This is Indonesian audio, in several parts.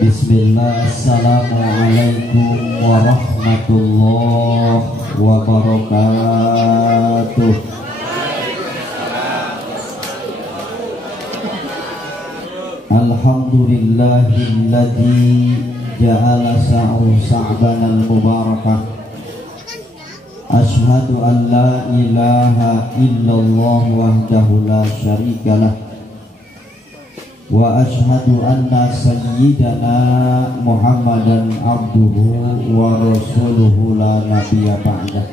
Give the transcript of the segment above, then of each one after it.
Bismillah, assalamualaikum warahmatullahi wabarakatuh. Alhamdulillahilladzi ja'ala sa'ban al-mubarakah. Ashhadu an la ilaha illallah wahdahu la syarikalah. Wa ashhadu anna sayyidana Muhammadan abduhu wa rasuluhu la nabiyya ba'dah.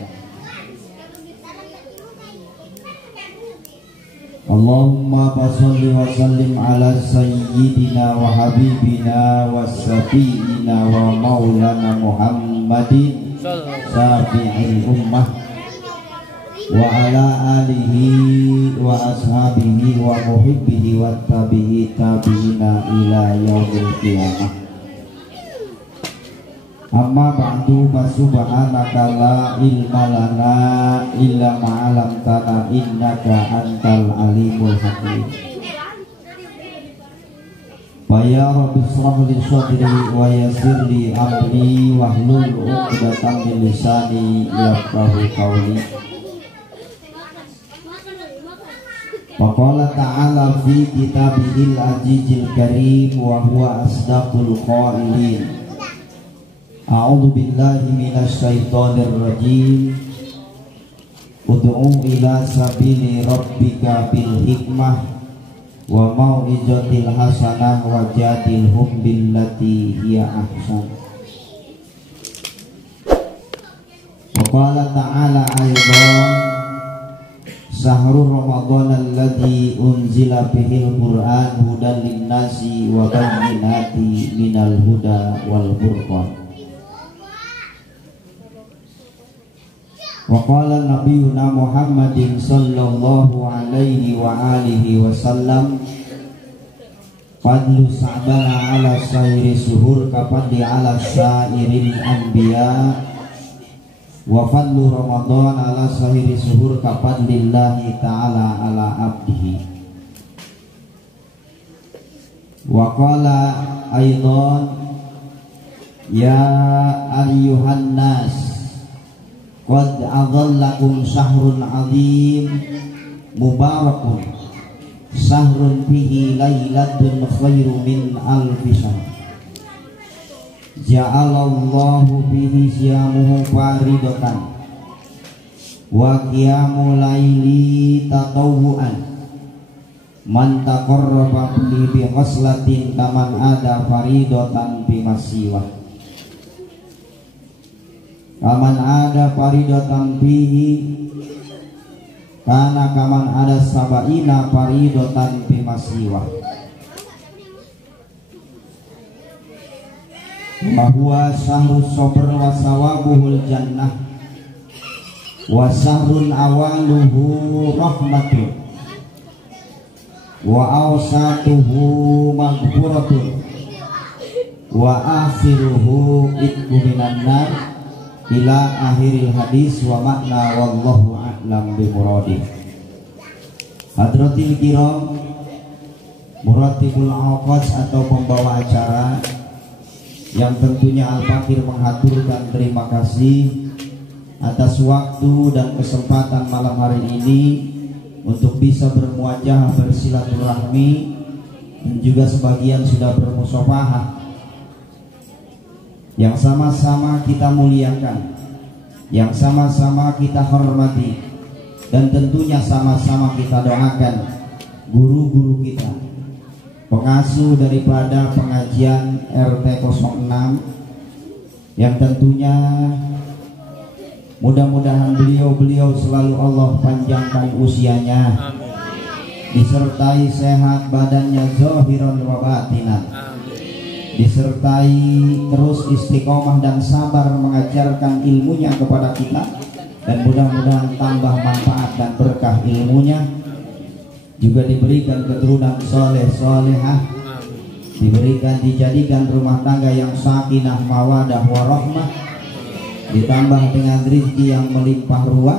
Allahumma salli wa sallim ala sayyidina wa habibina wa safiina wa maulana Muhammadin syafi'il ummah wa ala alihi wa ashabihi wa muhibbihi wa tabi'ina ila yaumil qiyamah. Amma ba'du, fa subhanaka la ilma lana illa ma 'allamtana innaka antal alimul hakim. Ya Rabbi shrah li sadri wa yassir li amri wahlul 'uqdatam min lisani yafqahu qawli. Wa qala ta'ala fi kitabihil azizil karim wa huwa asdaqul qailin. A'udzu billahi minasy syaithanir rajim. Ud'u ila sabili rabbika bil hikmah wa mau'izatil hasanah wa jadilhum billati hiya ahsan. Wa qala ta'ala aidan Syahrul Ramadan alladzi unzila fihil Qur'an hudan linnasi wa bayyinati minal huda wal furqan. Wa qala nabiyuna Muhammadin sallallahu alaihi wa alihi wasallam fadlu sa'bana ala sairi suhur kafadli ala sairil anbiya wa fadlu Ramadan ala sairi suhur kafadlillahi ta'ala ala abdihi. Wa qala aidan ya ayyuhan nas qad adhallakum syahrun azim mubarakun syahrun fihi lailatun khairu min alfi syahr. Ja'alallahu fihi siyamuhu faridatan wa qiyamu laili tatawwu'an. Man taqarraba bi ghaslatin kaman ada faridatan bi masiwah. Kaman ada faridatan fihi kana kaman ada sabaina faridatan fi masiwah. Wa huwa syahrus sabr wa sawabuhul jannah wa syahrun awaluhu rahmatun wa awsatuhu maghfiratun wa akhiruhu itqu minan nar ila akhiril hadis wa makna wallahu a'lam bi muradih. Hadratil kiram, muratibul awqas atau pembawa acara yang tentunya Al-Fakir mengaturkan terima kasih atas waktu dan kesempatan malam hari ini untuk bisa bermuajah bersilaturahmi dan juga sebagian sudah bermusafahah, yang sama-sama kita muliakan, yang sama-sama kita hormati, dan tentunya sama-sama kita doakan guru-guru kita, pengasuh daripada pengajian RT 06, yang tentunya mudah-mudahan beliau selalu Allah panjangkan usianya, disertai sehat badannya zahiran wa batinan, disertai terus istiqomah dan sabar mengajarkan ilmunya kepada kita, dan mudah-mudahan tambah manfaat dan berkah ilmunya, juga diberikan keturunan soleh solehah, diberikan dijadikan rumah tangga yang sakinah mawadah warahmah, ditambah dengan rezeki yang melimpah ruah,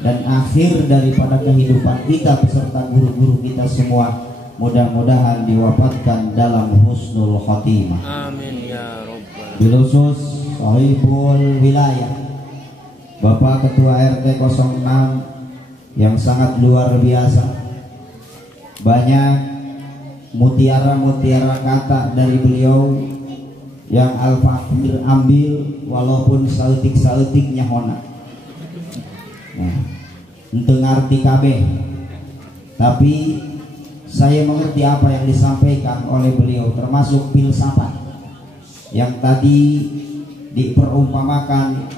dan akhir daripada kehidupan kita beserta guru-guru kita semua mudah-mudahan diwafatkan dalam husnul khotimah. Amin ya rabbal. Bilusus sahibul wilayah Bapak Ketua RT 06 yang sangat luar biasa, banyak mutiara-mutiara kata dari beliau yang Al-Fakir ambil walaupun sautik-sautiknya hona. Nah, untuk ngerti kabeh, tapi saya mengerti apa yang disampaikan oleh beliau, termasuk filsafat yang tadi diperumpamakan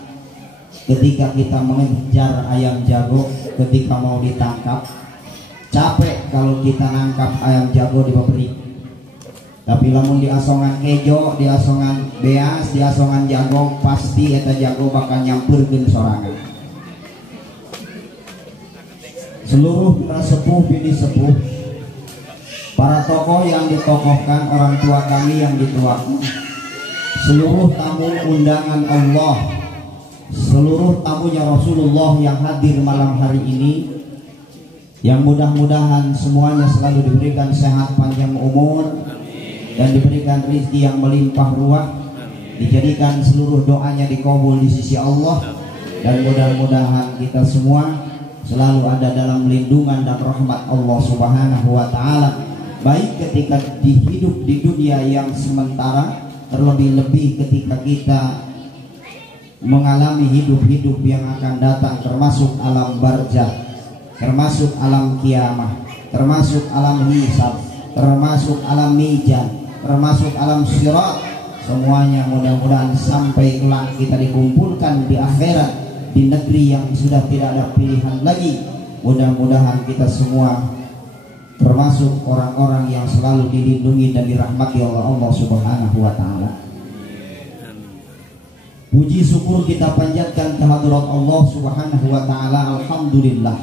ketika kita mengejar ayam jago, ketika mau ditangkap capek kalau kita nangkap ayam jago di pabrik, tapi lamun di asongan kejo, di asongan beas, di asongan jago, pasti eta jago bakal nyampurkeun sorangan. Seluruh para sepuh bini sepuh, para tokoh yang ditokohkan, orang tua kami yang dituakan, seluruh tamu undangan Allah, seluruh tamunya Rasulullah yang hadir malam hari ini, yang mudah-mudahan semuanya selalu diberikan sehat panjang umur dan diberikan rezeki yang melimpah ruah, dijadikan seluruh doanya dikabul di sisi Allah, dan mudah-mudahan kita semua selalu ada dalam lindungan dan rahmat Allah Subhanahu wa Ta'ala, baik ketika hidup di dunia yang sementara, terlebih-lebih ketika kita mengalami hidup-hidup yang akan datang, termasuk alam barzakh, termasuk alam kiamah, termasuk alam hisab, termasuk alam mizan, termasuk alam sirat. Semuanya mudah-mudahan sampai kelak kita dikumpulkan di akhirat, di negeri yang sudah tidak ada pilihan lagi. Mudah-mudahan kita semua termasuk orang-orang yang selalu dilindungi dan dirahmati oleh Allah Subhanahu wa Ta'ala. Puji syukur kita panjatkan kehadirat Allah Subhanahu wa Ta'ala. Alhamdulillah.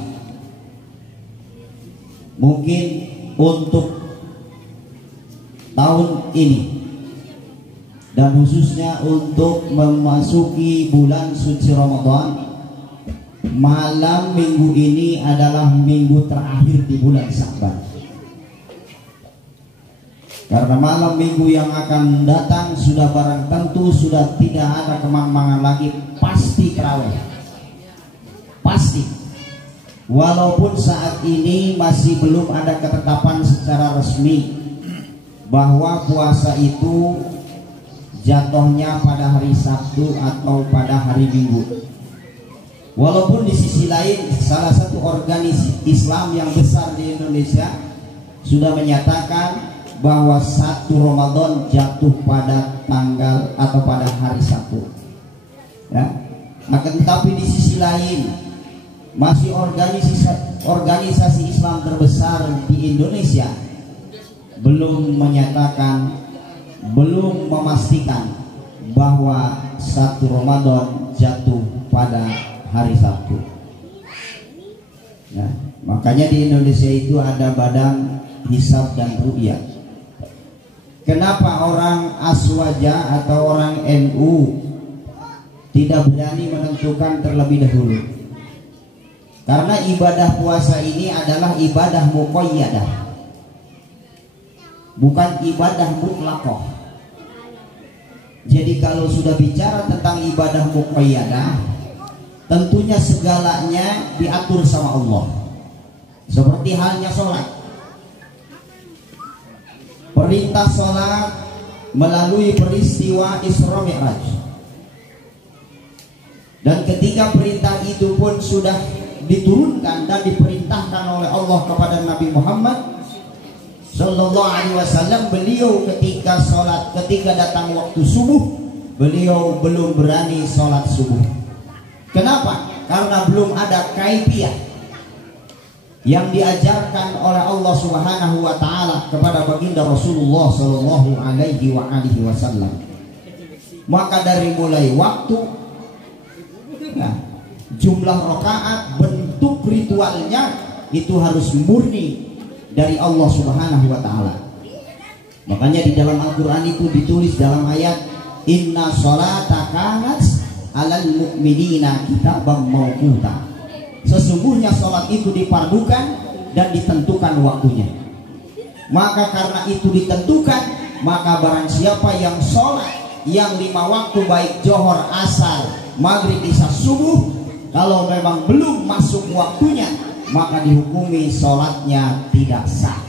Mungkin untuk tahun ini dan khususnya untuk memasuki bulan suci Ramadan, malam minggu ini adalah minggu terakhir di bulan Sya'ban. Karena malam minggu yang akan datang sudah barang tentu sudah tidak ada kemang-mangan lagi, pasti tarawih. Pasti. Walaupun saat ini masih belum ada ketetapan secara resmi bahwa puasa itu jatuhnya pada hari Sabtu atau pada hari Minggu. Walaupun di sisi lain salah satu organisasi Islam yang besar di Indonesia sudah menyatakan bahwa 1 Ramadan jatuh pada tanggal atau pada hari Sabtu. Ya. Akan tetapi di sisi lain masih organisasi Islam terbesar di Indonesia belum menyatakan, belum memastikan bahwa 1 Ramadan jatuh pada hari Sabtu. Nah, makanya di Indonesia itu ada badan hisab dan ru'yah. Kenapa orang Aswaja atau orang NU tidak berani menentukan terlebih dahulu? Karena ibadah puasa ini adalah ibadah muqayyadah, bukan ibadah mutlaqah. Jadi kalau sudah bicara tentang ibadah muqayyadah, tentunya segalanya diatur sama Allah. Seperti halnya sholat. Perintah sholat melalui peristiwa Isra Mi'raj. Dan ketika perintah itu pun sudah diturunkan dan diperintahkan oleh Allah kepada Nabi Muhammad Sallallahu Alaihi Wasallam, beliau ketika sholat, ketika datang waktu subuh, beliau belum berani sholat subuh. Kenapa? Karena belum ada kaifiyah yang diajarkan oleh Allah Subhanahu wa Ta'ala kepada baginda Rasulullah Sallallahu Alaihi Wasallam. Maka dari mulai waktu, nah, jumlah rakaat, bentuk ritualnya itu harus murni dari Allah Subhanahu wa Ta'ala. Makanya di dalam Al-Quran itu ditulis dalam ayat inna sholata kanat alal mu'minina kitaban mawquta. Sesungguhnya sholat itu dipardukan dan ditentukan waktunya. Maka karena itu ditentukan, maka barang siapa yang sholat yang 5 waktu baik johor, asar, maghrib, isya, subuh, kalau memang belum masuk waktunya, maka dihukumi sholatnya tidak sah.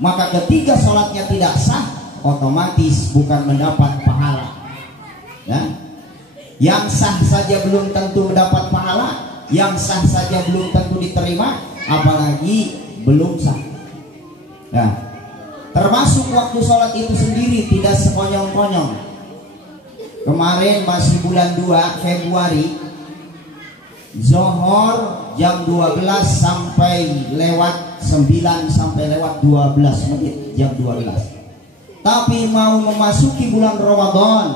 Maka ketika sholatnya tidak sah, otomatis bukan mendapat pahala. Ya? Yang sah saja belum tentu mendapat pahala, yang sah saja belum tentu diterima, apalagi belum sah. Nah, termasuk waktu sholat itu sendiri tidak sekonyong-konyong. Kemarin masih bulan 2 Februari, Zohor jam 12 sampai lewat 9 sampai lewat 12 menit, jam 12. Tapi mau memasuki bulan Ramadan,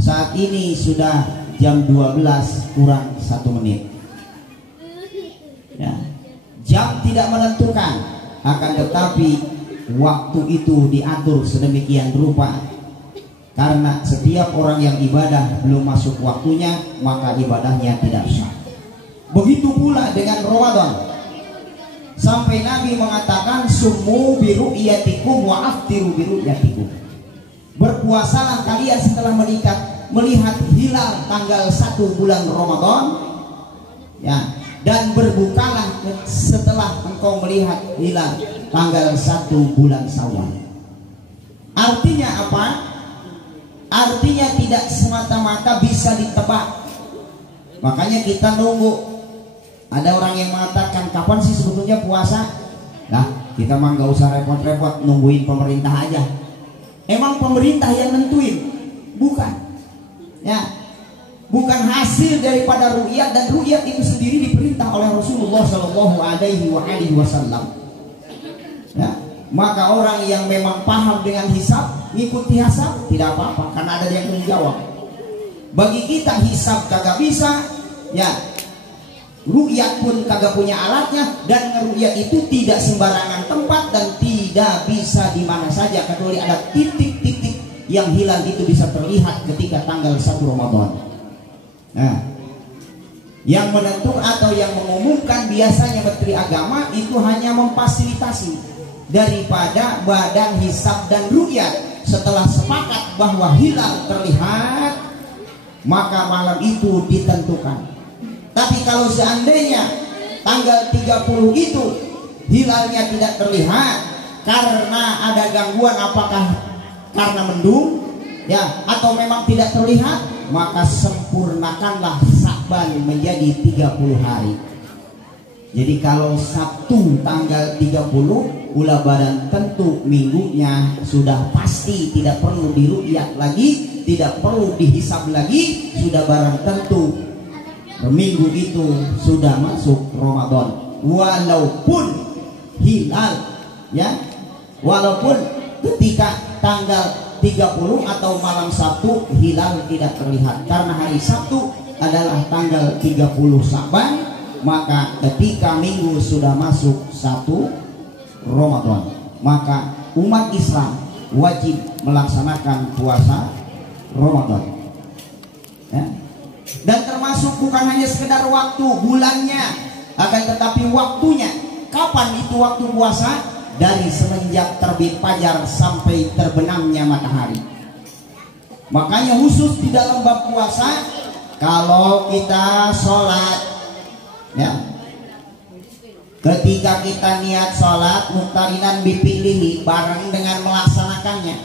saat ini sudah jam 12 kurang 1 menit. Ya. Jam tidak menentukan, akan tetapi waktu itu diatur sedemikian rupa. Karena setiap orang yang ibadah belum masuk waktunya, maka ibadahnya tidak sah. Begitu pula dengan Ramadan. Sampai Nabi mengatakan, "Sumu biru'yatikum wa aftiru biru'yatikum." Berpuasalah kalian setelah melihat hilal tanggal 1 bulan Ramadan, ya, dan berbukalah setelah engkau melihat hilal tanggal 1 bulan Syawal. Artinya apa? Artinya tidak semata-mata bisa ditebak. Makanya kita nunggu. Ada orang yang mengatakan, kapan sih sebetulnya puasa? Nah, kita mah nggak usah repot-repot nungguin pemerintah aja. Emang pemerintah yang nentuin? Bukan. Ya, bukan hasil daripada ru'yat, dan ru'yat itu sendiri diperintah oleh Rasulullah Shallallahu Alaihi Wasallam. Ya, maka orang yang memang paham dengan hisab, ngikuti hisab tidak apa-apa, karena ada yang menjawab. Bagi kita hisab kagak bisa, ya, ru'yat pun kagak punya alatnya, dan ru'yat itu tidak sembarangan tempat dan tidak bisa di mana saja, kecuali ada titik-titik yang hilal itu bisa terlihat ketika tanggal 1 Ramadan. Nah, yang menentukan atau yang mengumumkan biasanya Menteri Agama itu hanya memfasilitasi daripada Badan Hisab dan Ru'yat. Setelah sepakat bahwa hilal terlihat, maka malam itu ditentukan. Tapi kalau seandainya tanggal 30 itu hilalnya tidak terlihat karena ada gangguan, apakah karena mendung, ya, atau memang tidak terlihat, maka sempurnakanlah Sya'ban menjadi 30 hari. Jadi kalau Sabtu tanggal 30, ulah badan tentu minggunya sudah pasti, tidak perlu diru'yat lagi, tidak perlu dihisab lagi, sudah barang tentu minggu itu sudah masuk Ramadan. Walaupun hilal, ya, walaupun ketika tanggal 30 atau malam Sabtu hilal tidak terlihat, karena hari Sabtu adalah tanggal 30 Sya'ban, maka ketika minggu sudah masuk 1 Ramadan, maka umat Islam wajib melaksanakan puasa Ramadan, ya. Dan termasuk bukan hanya sekedar waktu bulannya, akan tetapi waktunya. Kapan itu waktu puasa? Dari semenjak terbit fajar sampai terbenamnya matahari. Makanya khusus di dalam bab puasa, kalau kita sholat, ya, ketika kita niat sholat muktarinan bipilihi, bareng dengan melaksanakannya.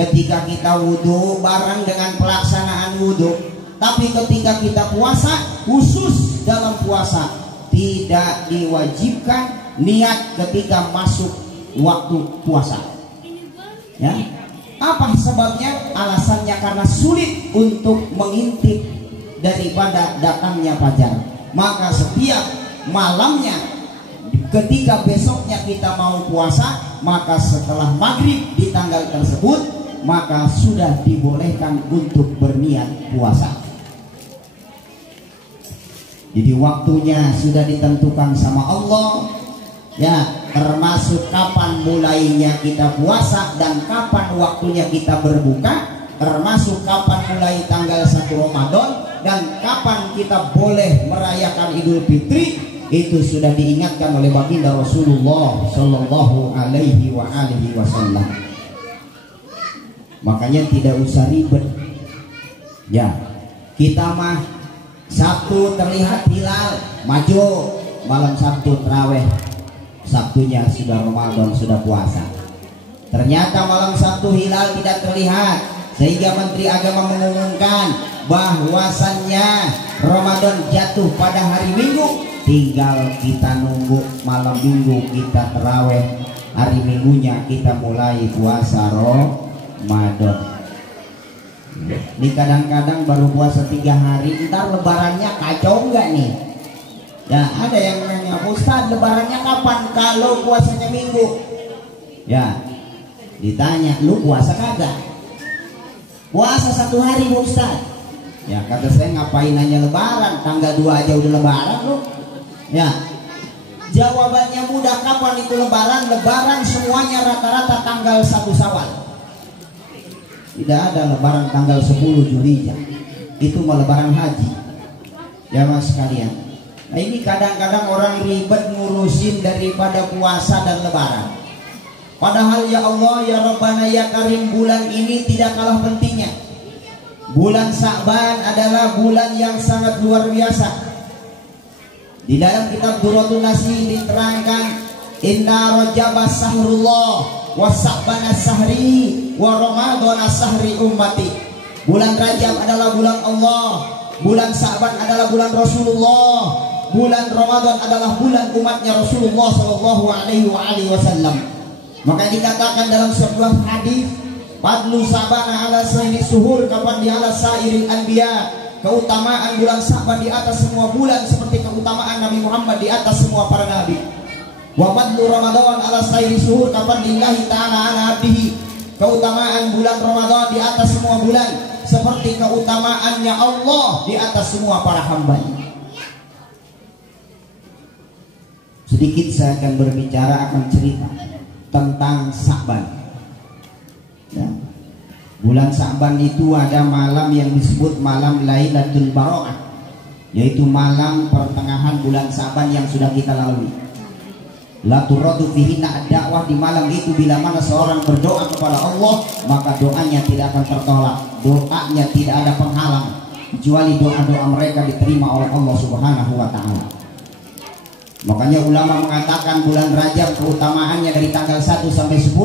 Ketika kita wudhu, bareng dengan pelaksanaan wudhu. Tapi ketika kita puasa, khusus dalam puasa tidak diwajibkan niat ketika masuk waktu puasa, ya. Apa sebabnya? Alasannya karena sulit untuk mengintip daripada datangnya fajar. Maka setiap malamnya ketika besoknya kita mau puasa, maka setelah maghrib di tanggal tersebut, maka sudah dibolehkan untuk berniat puasa. Jadi waktunya sudah ditentukan sama Allah, ya, termasuk kapan mulainya kita puasa dan kapan waktunya kita berbuka, termasuk kapan mulai tanggal 1 Ramadan dan kapan kita boleh merayakan Idul Fitri, itu sudah diingatkan oleh baginda Rasulullah Shallallahu Alaihi Wasallam. Makanya tidak usah ribet. Ya, kita mah Sabtu terlihat hilal, maju malam Sabtu terawih, Sabtunya sudah Ramadan, sudah puasa. Ternyata malam Sabtu hilal tidak terlihat, sehingga Menteri Agama mengumumkan bahwasannya Ramadan jatuh pada hari Minggu. Tinggal kita nunggu malam Minggu kita terawih, hari Minggunya kita mulai puasa Ramadan. Ini kadang-kadang baru puasa 3 hari, ntar lebarannya kacau nggak nih? Ya ada yang nanya, Ustaz lebarannya kapan kalau puasanya Minggu? Ya ditanya, lu puasa kagak? Puasa 1 hari Ustaz. Ya kata saya, ngapain nanya lebaran, tanggal 2 aja udah lebaran lu. Ya, jawabannya mudah. Kapan itu lebaran? Lebaran semuanya rata-rata tanggal 1 Syawal. Tidak ada lebaran tanggal 10 Zulhijjah. Itu mau lebaran haji. Ya mas sekalian. Nah ini kadang-kadang orang ribet ngurusin daripada puasa dan lebaran. Padahal ya Allah ya Rabbana ya Karim, bulan ini tidak kalah pentingnya. Bulan Sya'ban adalah bulan yang sangat luar biasa. Di dalam kitab Durratun Nasi diterangkan, Inna Rajaba sahrullah wa Sya'bana sahri wa Ramadana sahri ummati. Bulan Rajab adalah bulan Allah, bulan Sya'ban adalah bulan Rasulullah, bulan Ramadan adalah bulan umatnya Rasulullah Shallallahu Alaihi Wasallam. Maka dikatakan dalam sebuah hadis, Fadlu Sya'bana ala sairi suhur kapan di ala sairil anbiya. Keutamaan bulan Sya'ban di atas semua bulan seperti keutamaan Nabi Muhammad di atas semua para nabi. Wa fadlu Ramadan ala sairi suhur kapan lillahi ta'ala ala abdihi. Keutamaan bulan Ramadan di atas semua bulan seperti keutamaannya Allah di atas semua para hambanya. Sedikit saya akan berbicara, akan cerita tentang Sya'ban. Ya. Bulan Sya'ban itu ada malam yang disebut malam Lailatul Baro'ah, yaitu malam pertengahan bulan Sya'ban yang sudah kita lalui. La turadu fihi ad-da'wah, di malam itu bila mana seorang berdoa kepada Allah, maka doanya tidak akan tertolak, doanya tidak ada penghalang, kecuali doa-doa mereka diterima oleh Allah Subhanahu wa taala. Makanya ulama mengatakan bulan Rajab keutamaannya dari tanggal 1 sampai 10,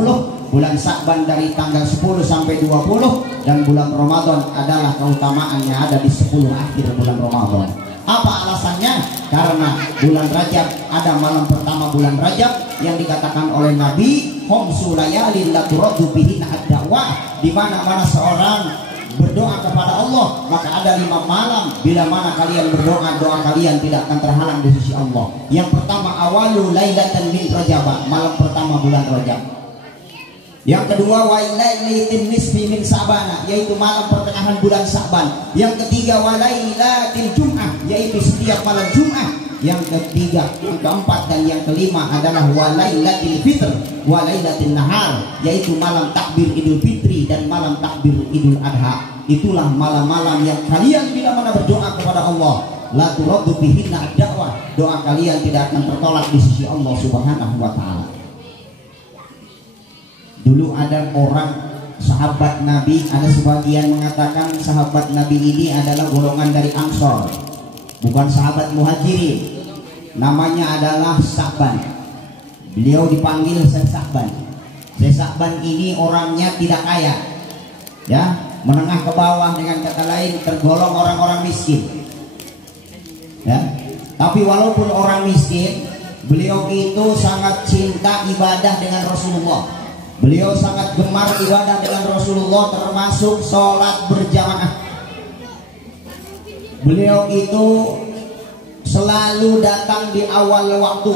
bulan Sya'ban dari tanggal 10 sampai 20, dan bulan Ramadan adalah keutamaannya ada di 10 akhir bulan Ramadan. Apa alasannya? Karena bulan Rajab ada malam pertama bulan Rajab yang dikatakan oleh Nabi, khamsu layalin la turaddu bihinna ad-da'wah, di mana-mana seorang berdoa kepada Allah maka ada 5 malam bila mana kalian berdoa, doa kalian tidak akan terhalang di sisi Allah. Yang pertama awalu lailatan min Rajab, malam pertama bulan Rajab. Yang kedua walailatin nisfi min Sya'ban, yaitu malam pertengahan bulan Sya'ban. Yang ketiga walailatil Jum'ah, yaitu setiap malam Jum'ah. Yang ketiga, yang keempat dan yang kelima adalah walailatil fitr walailatil nahar, yaitu malam takbir Idul Fitri dan malam takbir Idul Adha. Itulah malam-malam yang kalian bila mana berdoa kepada Allah, la turaddu bihinna ad-da'wah, doa kalian tidak akan tertolak di sisi Allah Subhanahu wa taala. Dulu ada orang sahabat Nabi, ada sebagian mengatakan sahabat Nabi ini adalah golongan dari Ansor, bukan sahabat Muhajirin. Namanya adalah Sya'ban. Beliau dipanggil Sya'ban. Sya'ban ini orangnya tidak kaya, ya, menengah ke bawah, dengan kata lain tergolong orang-orang miskin, ya. Tapi walaupun orang miskin, beliau itu sangat cinta ibadah dengan Rasulullah. Beliau sangat gemar ibadah dengan Rasulullah, termasuk sholat berjamaah. Beliau itu selalu datang di awal waktu.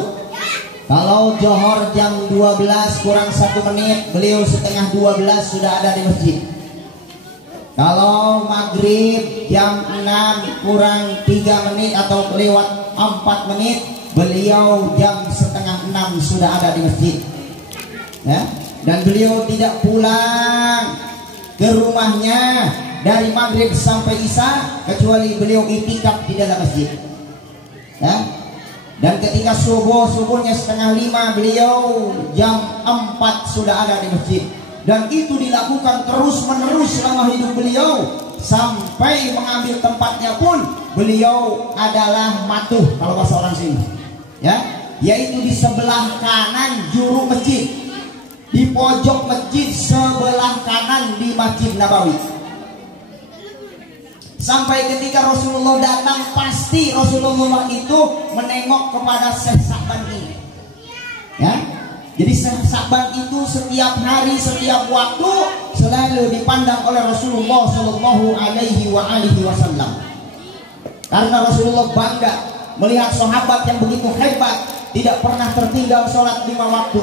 Kalau Johor jam 12 kurang 1 menit, beliau setengah 12 sudah ada di masjid. Kalau maghrib jam 6 kurang 3 menit atau lewat 4 menit, beliau jam setengah 6 sudah ada di masjid, ya. Dan beliau tidak pulang ke rumahnya dari maghrib sampai isya, kecuali beliau itikaf di dalam masjid, ya. Dan ketika subuhnya 4:30, beliau jam 4 sudah ada di masjid. Dan itu dilakukan terus menerus selama hidup beliau, sampai mengambil tempatnya pun beliau adalah matuh kalau bahasa orang sini, ya, yaitu di sebelah kanan juru masjid, di pojok masjid sebelah kanan di Masjid Nabawi. Sampai ketika Rasulullah datang, pasti Rasulullah itu menengok kepada Syekh Sa'ban ini, ya. Jadi Syekh Sa'ban itu setiap hari, setiap waktu selalu dipandang oleh Rasulullah Shallallahu Alaihi Wasallam. Karena Rasulullah bangga melihat sahabat yang begitu hebat, tidak pernah tertinggal sholat 5 waktu.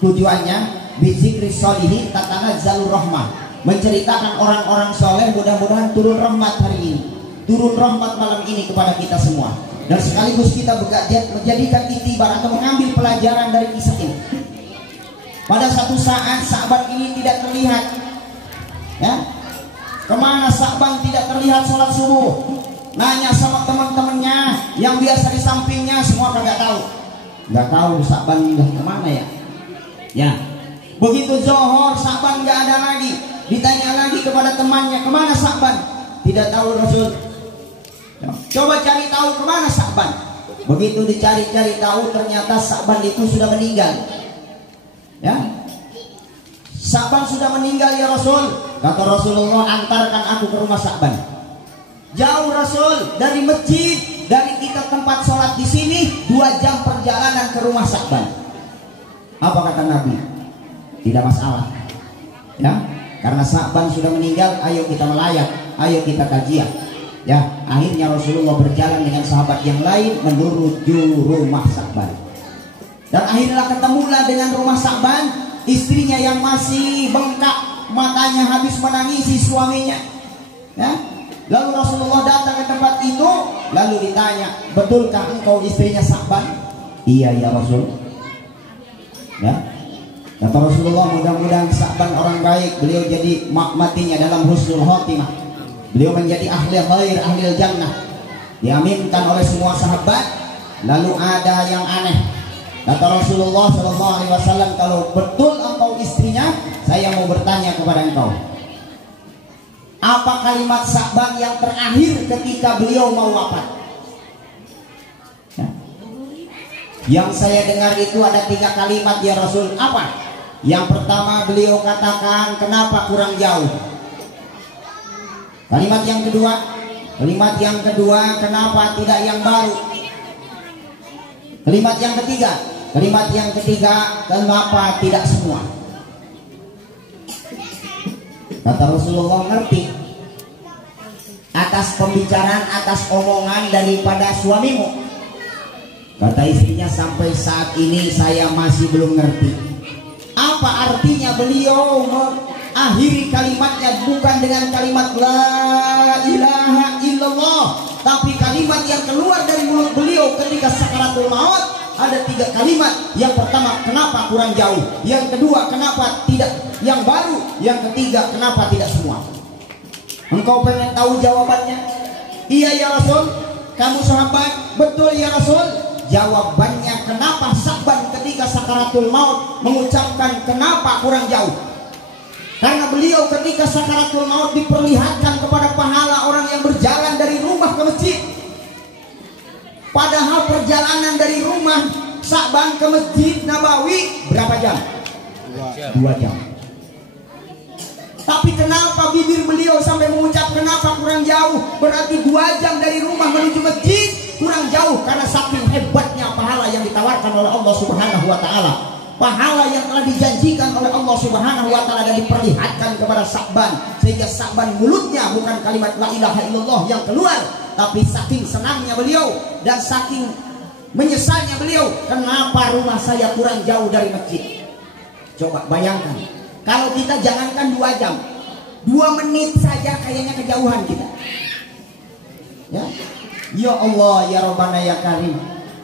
Tujuannya bizikri sholihin tatanazzalu rahmah, menceritakan orang-orang soleh, mudah-mudahan turun rahmat hari ini, turun rahmat malam ini kepada kita semua. Dan sekaligus kita menjadikan itibar atau mengambil pelajaran dari kisah ini. Pada satu saat Sa'ban ini tidak terlihat, ya, kemana Sa'ban tidak terlihat sholat subuh. Nanya sama teman-temannya yang biasa di sampingnya, semua kagak tahu. Nggak tahu Sa'ban udah kemana ya. Ya, begitu zuhur Sa'ban nggak ada lagi. Ditanya lagi kepada temannya, kemana Sa'ban? Tidak tahu Rasul. Coba cari tahu kemana Sa'ban. Begitu dicari-cari tahu, ternyata Sa'ban itu sudah meninggal. Ya, Sa'ban sudah meninggal ya Rasul. Kata Rasulullah, antarkan aku ke rumah Sa'ban. Jauh Rasul dari masjid, dari kita tempat sholat di sini 2 jam perjalanan ke rumah Sa'ban. Apa kata Nabi? Tidak masalah, ya, karena Sa'ban sudah meninggal. Ayo kita melayat, ayo kita kajian. Ya, akhirnya Rasulullah berjalan dengan sahabat yang lain menuju rumah Sa'ban. Dan akhirnya ketemulah dengan rumah Sa'ban, istrinya yang masih bengkak, matanya habis menangisi suaminya. Ya, lalu Rasulullah datang ke tempat itu, lalu ditanya, betulkah engkau istrinya Sa'ban? Iya ya Rasul. Ya, kata Rasulullah, mudah-mudahan Sa'ban orang baik, beliau jadi matinya dalam husnul khotimah, beliau menjadi ahli khair, ahli jannah, diaminkan oleh semua sahabat. Lalu ada yang aneh, kata Rasulullah SAW, kalau betul engkau istrinya, saya mau bertanya kepada engkau, apa kalimat Sa'ban yang terakhir ketika beliau mau wafat? Yang saya dengar itu ada 3 kalimat ya Rasul. Apa? Yang pertama beliau katakan, kenapa kurang jauh? Kalimat yang kedua, kenapa tidak yang baru? Kalimat yang ketiga, kenapa tidak semua? Kata Rasulullah, ngerti atas pembicaraan, atas omongan daripada suamimu. Kata istrinya, sampai saat ini saya masih belum ngerti. Apa artinya beliau mengakhiri kalimatnya bukan dengan kalimat la ilaha illallah, tapi kalimat yang keluar dari mulut beliau ketika sakaratul maut ada 3 kalimat. Yang pertama, kenapa kurang jauh? Yang kedua, kenapa tidak yang baru? Yang ketiga, kenapa tidak semua? Engkau pengen tahu jawabannya? Iya ya Rasul. Kamu sahabat? Betul ya Rasul. Jawabannya, kenapa Sa'ban ketika sakaratul maut mengucapkan kenapa kurang jauh? Karena beliau ketika sakaratul maut diperlihatkan kepada pahala orang yang berjalan dari rumah ke masjid. Padahal perjalanan dari rumah Sa'ban ke Masjid Nabawi berapa jam? 2 jam. Tapi kenapa bibir beliau sampai mengucap kenapa kurang jauh? Berarti 2 jam dari rumah menuju masjid kurang jauh, karena saking hebatnya pahala yang ditawarkan oleh Allah Subhanahu wa taala. Pahala yang telah dijanjikan oleh Allah Subhanahu wa taala dan diperlihatkan kepada Sa'ban, sehingga Sa'ban mulutnya bukan kalimat la ilaha illallah yang keluar, tapi saking senangnya beliau dan saking menyesalnya beliau, kenapa rumah saya kurang jauh dari masjid? Coba bayangkan, kalau kita jangankan 2 jam, 2 menit saja kayaknya kejauhan kita. Ya, ya Allah, ya Rabbana ya Karim.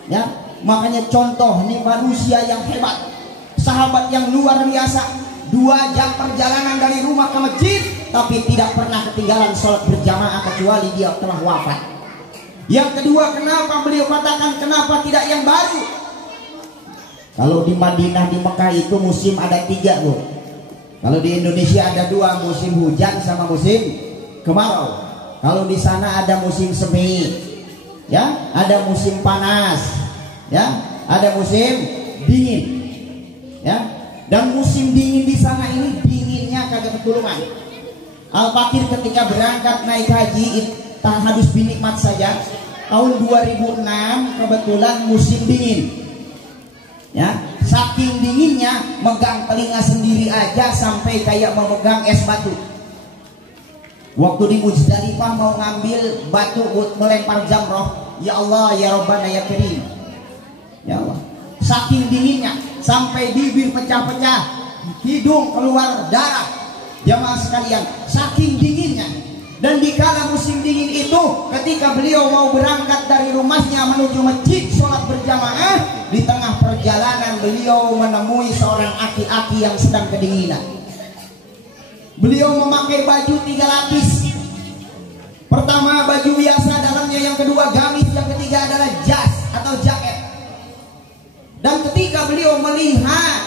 Ya, makanya contoh nih manusia yang hebat, sahabat yang luar biasa, 2 jam perjalanan dari rumah ke masjid tapi tidak pernah ketinggalan sholat berjamaah kecuali dia telah wafat. Yang kedua, kenapa beliau katakan kenapa tidak yang baru? Kalau di Madinah, di Mekah itu musim ada 3 Bu. Kalau di Indonesia ada 2, musim hujan sama musim kemarau. Kalau di sana ada musim semi, ya, ada musim panas, ya, ada musim dingin, ya. Dan musim dingin di sana ini dinginnya kagak ketulungan. Al-Fakir ketika berangkat naik haji harus binikmat saja. Tahun 2006 kebetulan musim dingin, ya. Saking dinginnya megang telinga sendiri aja sampai kayak memegang es batu. Waktu di Muzdalifah mau ngambil batu buat melempar jamroh, ya Allah ya Rabbana ya Karim, ya Allah, saking dinginnya sampai bibir pecah-pecah, hidung keluar darah, jamaah sekalian, saking dinginnya. Dan di kala musim dingin itu, ketika beliau mau berangkat dari rumahnya menuju masjid sholat berjamaah, di tengah perjalanan beliau menemui seorang aki-aki yang sedang kedinginan. Beliau memakai baju 3 lapis. Pertama baju biasa dalamnya, yang kedua gamis, yang ketiga adalah jas atau jaket. Dan ketika beliau melihat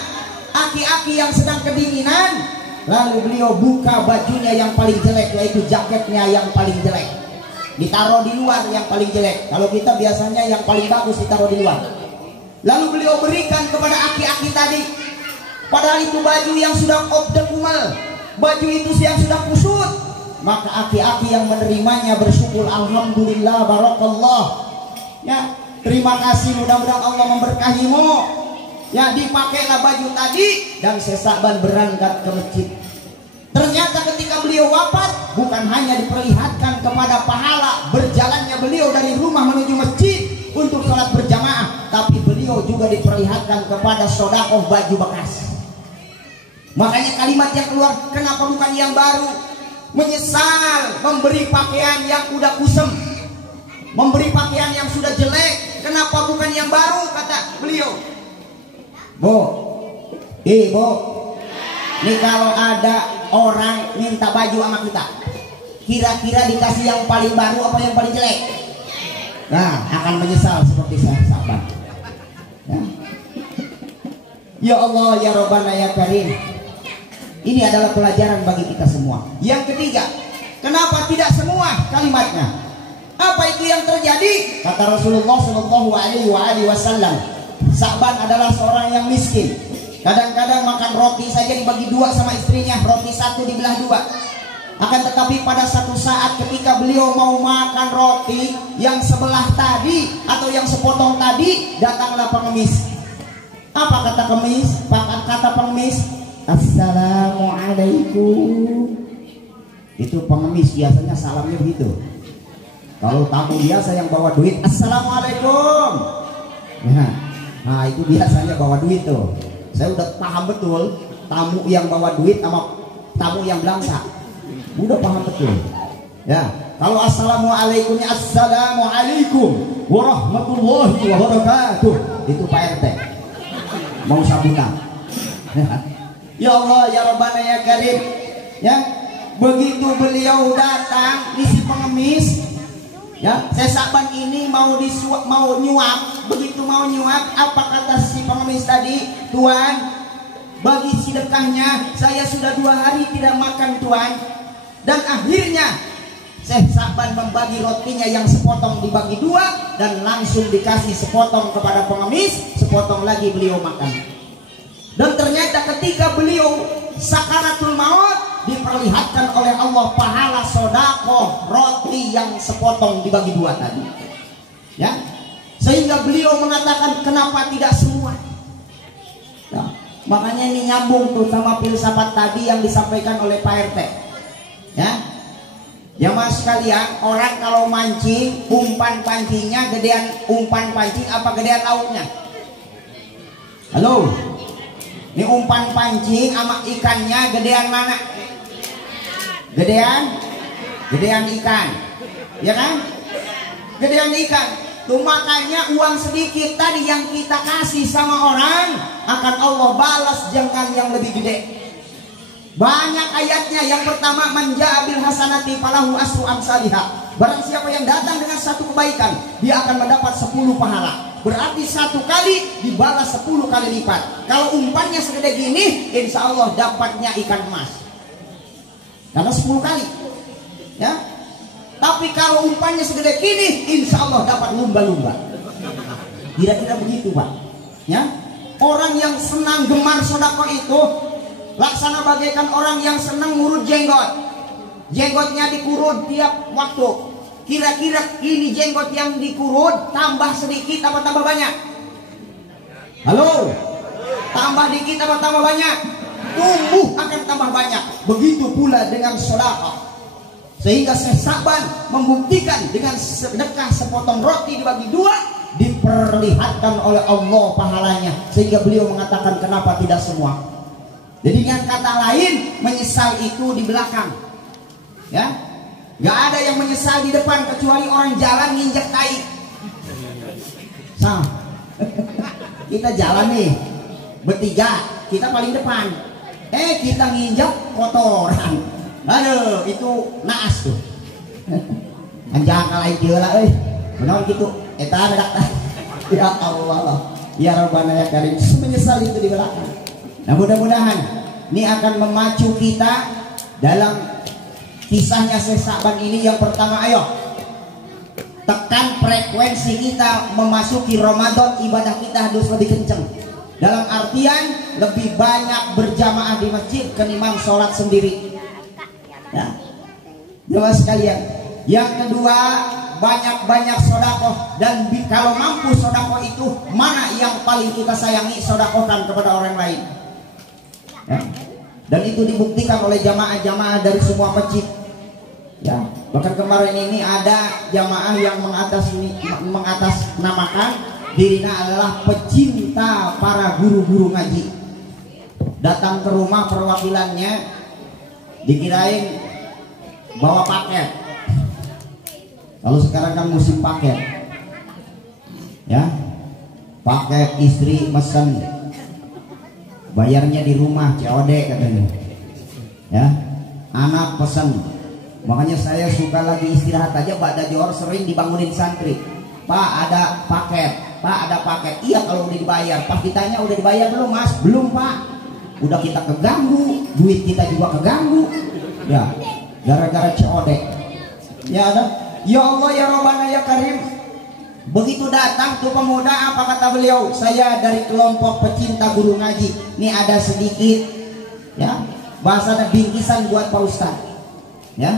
aki-aki yang sedang kedinginan, lalu beliau buka bajunya yang paling jelek, yaitu jaketnya yang paling jelek, ditaruh di luar yang paling jelek. Kalau kita biasanya yang paling bagus ditaruh di luar. Lalu beliau berikan kepada aki-aki tadi, padahal itu baju yang sudah obdekumal, baju itu yang sudah kusut. Maka aki-aki yang menerimanya bersyukur, alhamdulillah, barakallah, ya, terima kasih, mudah-mudahan Allah memberkahimu. Ya, dipakailah baju tadi dan Sesakban berangkat ke masjid. Ternyata ketika beliau wafat, bukan hanya diperlihatkan kepada pahala berjalannya beliau dari rumah menuju masjid untuk sholat berjamaah, tapi beliau juga diperlihatkan kepada sodakoh baju bekas. Makanya kalimat yang keluar, kenapa bukan yang baru? Menyesal memberi pakaian yang udah kusem, memberi pakaian yang sudah jelek. Kenapa bukan yang baru, kata beliau. Bu, Bu, ini kalau ada orang minta baju sama kita, kira-kira dikasih yang paling baru apa yang paling jelek? Nah, akan menyesal seperti sahabat. Ya. Ya Allah ya Rabbana ya Karim. Ini adalah pelajaran bagi kita semua. Yang ketiga, kenapa tidak semua kalimatnya? Apa itu yang terjadi? Kata Rasulullah Shallallahu Alaihi Wasallam, Sa'ban adalah seorang yang miskin. Kadang-kadang makan roti saja dibagi 2 sama istrinya, roti 1 dibelah 2. Akan tetapi pada satu saat ketika beliau mau makan roti yang sebelah tadi atau yang sepotong tadi, datanglah pengemis. Apa kata pengemis? Kata pengemis, Assalamualaikum. Itu pengemis biasanya salamnya begitu. Kalau tamu biasa yang bawa duit, Assalamualaikum. Nah itu biasanya bawa duit tuh. Saya udah paham betul tamu yang bawa duit sama tamu yang belangsa. Udah paham betul. Ya, kalau Assalamualaikumnya Assalamualaikum warahmatullahi wabarakatuh, itu Pak RT mau sabunan. Ya Allah ya Rabbana ya Karim. Ya, begitu beliau datang di si pengemis, ya, Sesakban ini mau nyuap. Begitu mau nyuap, apa kata si pengemis tadi? Tuan, bagi sedekahnya saya sudah 2 hari tidak makan Tuan. Dan akhirnya Sesakban membagi rotinya yang sepotong dibagi 2 dan langsung dikasih sepotong kepada pengemis, sepotong lagi beliau makan. Dan ternyata ketika beliau sakaratul maut, diperlihatkan oleh Allah pahala sodakoh roti yang sepotong dibagi 2 tadi, ya, sehingga beliau mengatakan kenapa tidak semua. Nah, makanya ini nyambung tuh sama filsafat tadi yang disampaikan oleh Pak RT, ya. Ya mas sekalian, orang kalau mancing, umpan pancingnya gedean umpan pancing apa gedean lauknya? Halo, ini umpan pancing sama ikannya gedean mana? Gedean ikan, ya kan? Gedean ikan. Tuh makanya uang sedikit tadi yang kita kasih sama orang akan Allah balas dengan yang lebih gede. Banyak ayatnya. Yang pertama, man jaa bil hasanati falahu asru amsalihah. Barang siapa yang datang dengan satu kebaikan, dia akan mendapat 10 pahala. Berarti 1 kali dibalas 10 kali lipat. Kalau umpannya segede gini, insya Allah dapatnya ikan emas. Karena 10 kali. Ya. Tapi kalau umpannya segede gini, insya Allah dapat lumba-lumba. Kira-kira begitu, Pak. Ya. Orang yang senang gemar sedekah itu laksana bagaikan orang yang senang ngurut jenggot. Jenggotnya dikurut tiap waktu. Kira-kira ini jenggot yang dikurut tambah sedikit apa tambah banyak? Halo? Tambah dikit apa tambah banyak? Tumbuh akan tambah banyak. Begitu pula dengan sedekah. Sehingga Syekh Sa'ban membuktikan dengan sedekah sepotong roti dibagi 2 diperlihatkan oleh Allah pahalanya. Sehingga beliau mengatakan kenapa tidak semua. Jadi dengan kata lain, menyesal itu di belakang. Ya. Gak ada yang menyesal di depan kecuali orang jalan nginjek tai. Sama. Kita jalan nih bertiga, kita paling depan. Kita nginjek kotoran. Aduh, itu naas tuh. Anjang kalahin dia lah, benar gitu. Eta bedak. Ya Allah, ya Rabbana ya Karim. Menyesal itu di belakang. Nah, mudah-mudahan ini akan memacu kita dalam kisahnya Syekh Sa'ban ini. Yang pertama, ayo tekan frekuensi kita memasuki Ramadan, ibadah kita harus lebih kenceng. Dalam artian lebih banyak berjamaah di masjid ketimbang sholat sendiri. Ya, jemaah sekalian. Yang kedua, banyak-banyak sedekah. Dan kalau mampu sedekah itu mana yang paling kita sayangi, sedekahkan kepada orang lain. Ya. Dan itu dibuktikan oleh jamaah-jamaah dari semua masjid. Ya, bahkan kemarin ini ada jamaah yang mengatasnamakan dirinya adalah pecinta para guru-guru ngaji. Datang ke rumah perwakilannya, dikirain bawa paket. Lalu sekarang kan musim paket. Ya, paket istri mesen, bayarnya di rumah COD katanya. Ya, anak pesan. Makanya saya suka lagi istirahat aja pada johor sering dibangunin santri. Pak ada paket, Pak ada paket. Iya kalau udah dibayar. Pas ditanya udah dibayar belum Mas? Belum Pak. Udah kita keganggu, duit kita juga keganggu. Ya, gara-gara COD. Ya ada. Ya Allah ya Rabbana ya Karim. Begitu datang tuh pemuda, apa kata beliau? Saya dari kelompok pecinta guru ngaji. Ini ada sedikit, ya, bahasa ada bingkisan buat Pak Ustadz. Ya,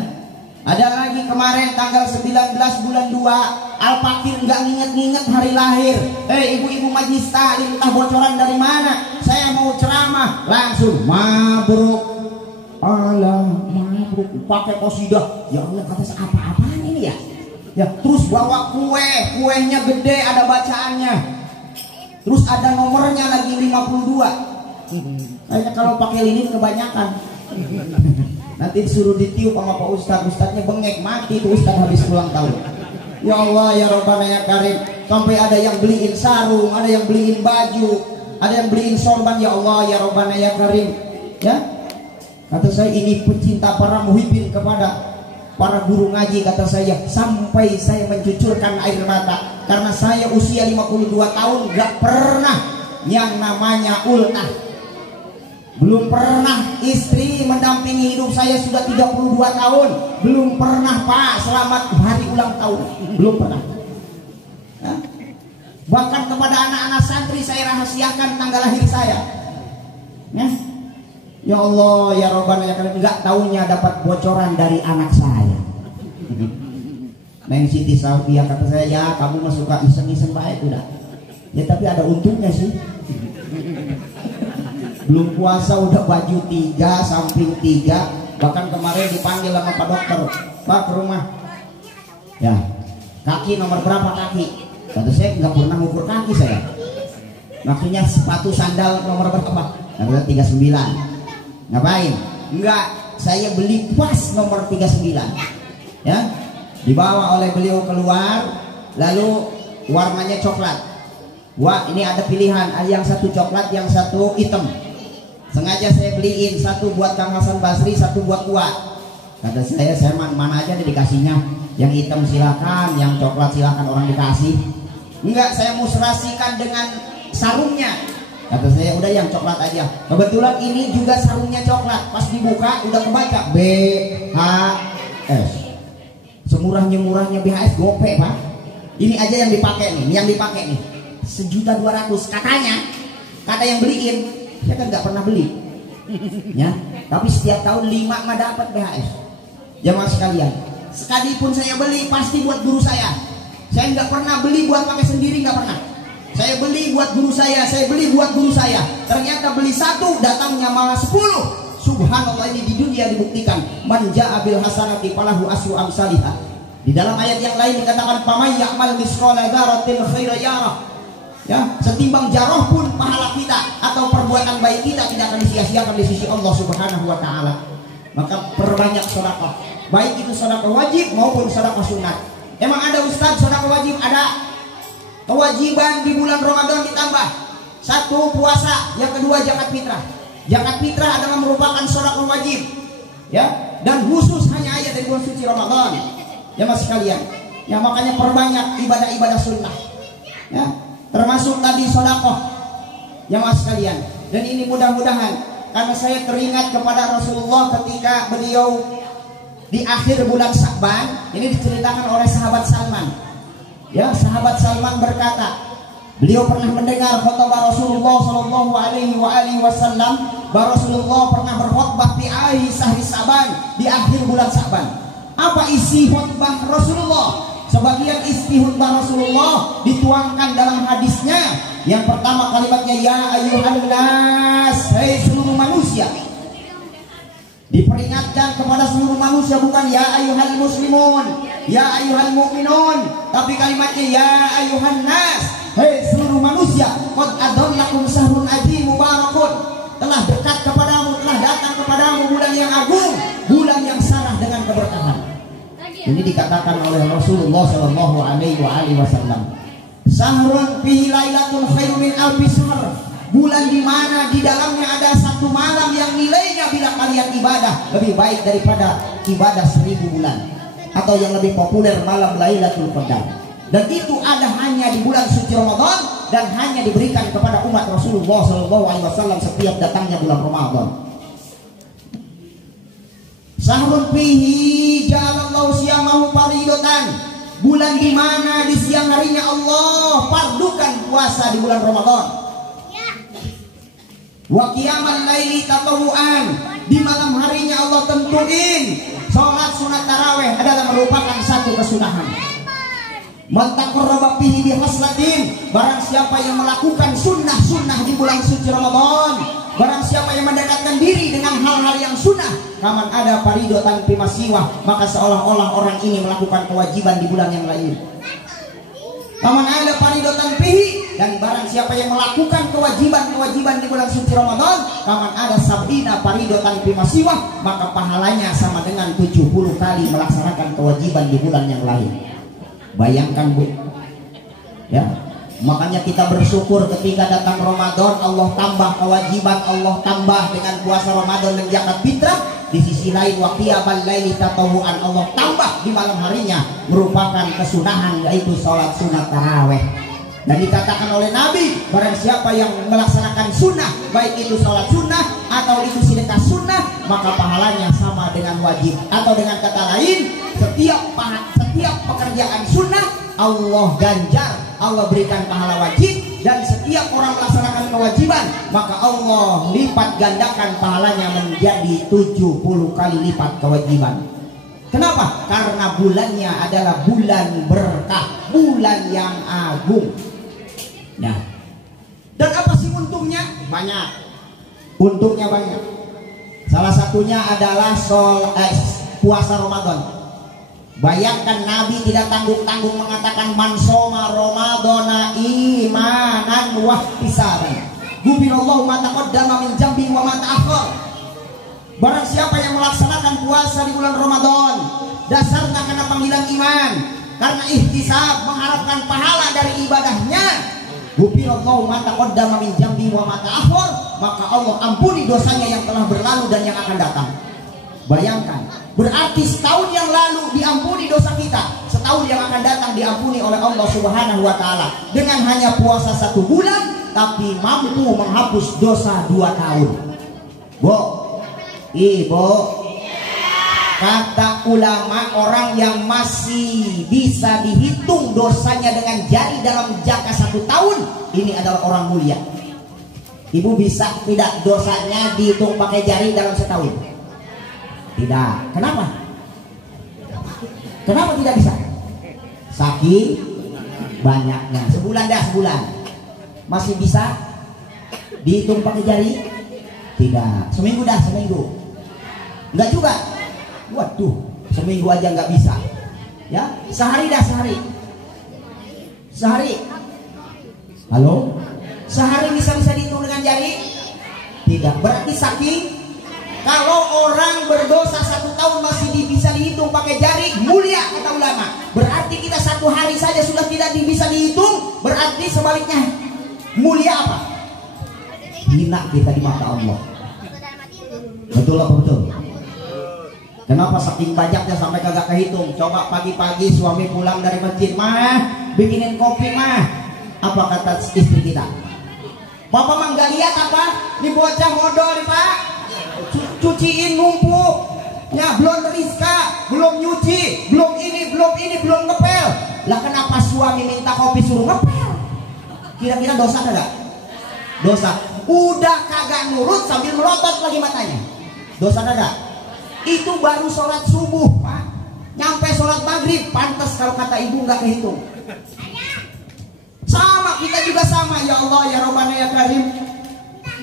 ada lagi kemarin tanggal 19 bulan 2 Al-Fakir nggak nginget-nginget hari lahir. Ibu-ibu majlis taklim, entah bocoran dari mana. Saya mau ceramah, langsung mabruk. Allah mabruk, pakai qasidah. Ya Allah, kata apa-apaan ini ya? Ya, terus bawa kuenya gede, ada bacaannya. Terus ada nomornya lagi 52. Kayaknya kalau pakai lilin kebanyakan. Nanti disuruh ditiup sama Pak Ustadz, Ustadznya bengek, mati tuh Ustadz habis ulang tahun. Ya Allah ya Rabbana ya Karim. Sampai ada yang beliin sarung, ada yang beliin baju, ada yang beliin sorban. Ya Allah ya Rabbana ya Karim. Ya, kata saya ini pecinta para muhibbin kepada para guru ngaji, kata saya, sampai saya mencucurkan air mata. Karena saya usia 52 tahun gak pernah yang namanya ultah. Belum pernah istri mendampingi hidup saya sudah 32 tahun. Belum pernah Pak selamat hari ulang tahun. Belum pernah. Ya. Bahkan kepada anak-anak santri saya rahasiakan tanggal lahir saya. Ya, ya Allah ya Rabbana ya Karim. Enggak taunya dapat bocoran dari anak saya. Neng Siti Salvia, kata saya, ya kamu mah suka iseng-iseng baik udah. Ya tapi ada untungnya sih. Belum puasa udah baju 3, samping 3. Bahkan kemarin dipanggil sama Pak Dokter, Pak ke rumah. Ya, kaki nomor berapa kaki? Kata saya nggak pernah ngukur kaki saya. Maksudnya sepatu sandal nomor berapa? Nomor 39. Ngapain? Enggak, saya beli pas nomor 39. Ya, dibawa oleh beliau keluar, lalu warnanya coklat. Wah, ini ada pilihan, yang satu coklat, yang satu hitam. Sengaja saya beliin satu buat Kang Hasan Basri, satu buat Kuat. Kata saya mana aja dikasihnya. Yang hitam silakan, yang coklat silakan orang dikasih. Enggak, saya musrasikan dengan sarungnya. Kata saya udah yang coklat aja. Kebetulan ini juga sarungnya coklat. Pas dibuka udah kebaca BHS. Semurahnya BHS gope Pak. Ini aja yang dipakai nih, nih. 1.200.000 katanya. Kata yang beliin, saya kan nggak pernah beli. Ya, tapi setiap tahun 5 mah dapat BHS. Jamaah sekalian, sekalipun saya beli pasti buat guru saya. Saya nggak pernah beli buat pakai sendiri, nggak pernah. Saya beli buat guru saya, Ternyata beli 1 datangnya malah 10. Subhanallah, ini di dunia dibuktikan. Man ja'a bil hasanati falahu asyru amsalihha. Di dalam ayat yang lain dikatakan faman ya'mal misqala dzarratin khairan yarah. Ya, setimbang jarah pun pahala kita atau perbuatan baik kita tidak akan disia-siakan di sisi Allah Subhanahu wa taala. Maka perbanyak sedekah. Baik itu sedekah wajib maupun sedekah sunat. Emang ada Ustaz sedekah wajib? Ada. Kewajiban di bulan Ramadan ditambah. 1 puasa, yang kedua zakat fitrah. Zakat fitrah adalah merupakan sedekah wajib. Ya, dan khusus hanya ayat dari bulan suci Ramadan. Ya Mas sekalian. Ya makanya perbanyak ibadah-ibadah sunnah. Ya, termasuk tadi sedekah. Ya Mas sekalian. Dan ini mudah-mudahan karena saya teringat kepada Rasulullah ketika beliau di akhir bulan Sya'ban, ini diceritakan oleh sahabat Salman. Ya, sahabat Salman berkata, beliau pernah mendengar khutbah Rasulullah Shallallahu Alaihi Wasallam, bahwa Rasulullah pernah berkhutbah di akhir Sya'ban, di akhir bulan Sya'ban. Apa isi khutbah Rasulullah? Sebagian isi khutbah Rasulullah dituangkan dalam hadisnya. Yang pertama kalimatnya ya ayyuhan nas, hai seluruh manusia. Diperingatkan kepada seluruh manusia, bukan ya ayyuhal muslimun, ya ayyuhal mu'minun, tapi kalimatnya ya ayyuhan nas, hai seluruh manusia. Qad adallakum syahrun azim mubarakun. Telah dekat kepadamu, telah datang kepadamu bulan yang agung, bulan yang syarat dengan keberkahan. Ini dikatakan oleh Rasulullah Shallallahu Alaihi Wasallam. Syahrun fihi lailatul khairu min alfi syahr. Bulan di mana di dalamnya ada 1 malam yang nilainya bila kalian ibadah lebih baik daripada ibadah 1000 bulan, atau yang lebih populer malam Lailatul Qadar. Dan itu ada hanya di bulan suci Ramadan dan hanya diberikan kepada umat Rasulullah SAW setiap datangnya bulan Ramadan. Syahrun fihi ja'alallahu siyamahu fardatan. Bulan di mana di siang harinya Allah fardukan puasa di bulan Ramadan. Wa qiyamal laili tatawuan. Di malam harinya Allah tentuin salat sunat tarawih adalah merupakan satu kesunahan. Man taqarraba fihi bihaslatin, barang siapa yang melakukan sunnah-sunnah di bulan suci Ramadan, barang siapa yang mendekatkan diri dengan hal-hal yang sunnah, kaman ada faridotan fi masiwah, maka seolah-olah orang ini melakukan kewajiban di bulan yang lain. Kaman ada faridotan fihi, dan barang siapa yang melakukan kewajiban di bulan suci Ramadan, kaman ada sabina faridotan fi masiwah, maka pahalanya sama dengan 70 kali melaksanakan kewajiban di bulan yang lain. Bayangkan Bu, ya, makanya kita bersyukur ketika datang Ramadan, Allah tambah kewajiban, Allah tambah dengan puasa Ramadan dan zakat fitrah. Di sisi lain wa qiyamal laili tatawuan, Allah tambah di malam harinya merupakan kesunahan, yaitu sholat sunat taraweh. Dan dikatakan oleh Nabi, barang siapa yang melaksanakan sunnah, baik itu sholat sunnah atau itu sedekah sunnah, maka pahalanya sama dengan wajib. Atau dengan kata lain, setiap pekerjaan sunnah Allah ganjar, Allah berikan pahala wajib. Dan setiap orang melaksanakan kewajiban, maka Allah lipat gandakan pahalanya menjadi 70 kali lipat kewajiban. Kenapa? Karena bulannya adalah bulan berkah, bulan yang agung. Nah, dan apa sih untungnya? Banyak. Untungnya banyak. Salah satunya adalah puasa Ramadan. Bayangkan Nabi tidak tanggung-tanggung mengatakan man shoma ramadhana imanan wa ihtisaban ghufirallahu ma taqaddama min dzambi wa ma ta'akhkhar. Barang siapa yang melaksanakan puasa di bulan Ramadan dasarnya karena panggilan iman, karena ihtisab mengharapkan pahala dari ibadahnya, Ghufirallahu ma taqaddama min dzambi wa ma ta'akhkhar, maka Allah ampuni dosanya yang telah berlalu dan yang akan datang. Bayangkan, berarti setahun yang lalu diampuni dosa kita, setahun yang akan datang diampuni oleh Allah Subhanahu wa taala dengan hanya puasa 1 bulan, tapi mampu menghapus dosa 2 tahun. Bo, Ibu, kata ulama, orang yang masih bisa dihitung dosanya dengan jari dalam jangka 1 tahun, ini adalah orang mulia. Ibu bisa tidak dosanya dihitung pakai jari dalam setahun? Tidak. Kenapa? Kenapa tidak bisa? Saking banyaknya. Sebulan dah, sebulan. Masih bisa dihitung pakai jari? Tidak. Seminggu dah, seminggu. Enggak juga. Waduh, seminggu aja nggak bisa. Ya, sehari dah, sehari. Sehari. Halo? Sehari bisa dihitung dengan jari? Tidak. Berarti saking. Kalau orang berdosa 1 tahun masih bisa dihitung pakai jari, mulia kata ulama. Berarti kita 1 hari saja sudah tidak bisa dihitung. Berarti sebaliknya, mulia apa? Hina kita di mata Allah. Betul apa betul? Kenapa saking banyaknya sampai kagak kehitung? Coba pagi-pagi suami pulang dari masjid, mah bikinin kopi mah. Apa kata istri kita? Bapak mah nggak lihat apa? Ini bocah modal nih pak. Cuciin numpuk, ya belum Rizka, belum nyuci, belum ini, belum ngepel. Lah kenapa suami minta kopi suruh ngepel? Kira-kira dosa kagak? Dosa. Udah kagak nurut sambil melotot lagi matanya. Dosa kagak? Itu baru sholat subuh pak. Nyampe sholat maghrib, pantas kalau kata ibu nggak kehitung. Sama, kita juga sama. Ya Allah, ya Rabbana ya Karim,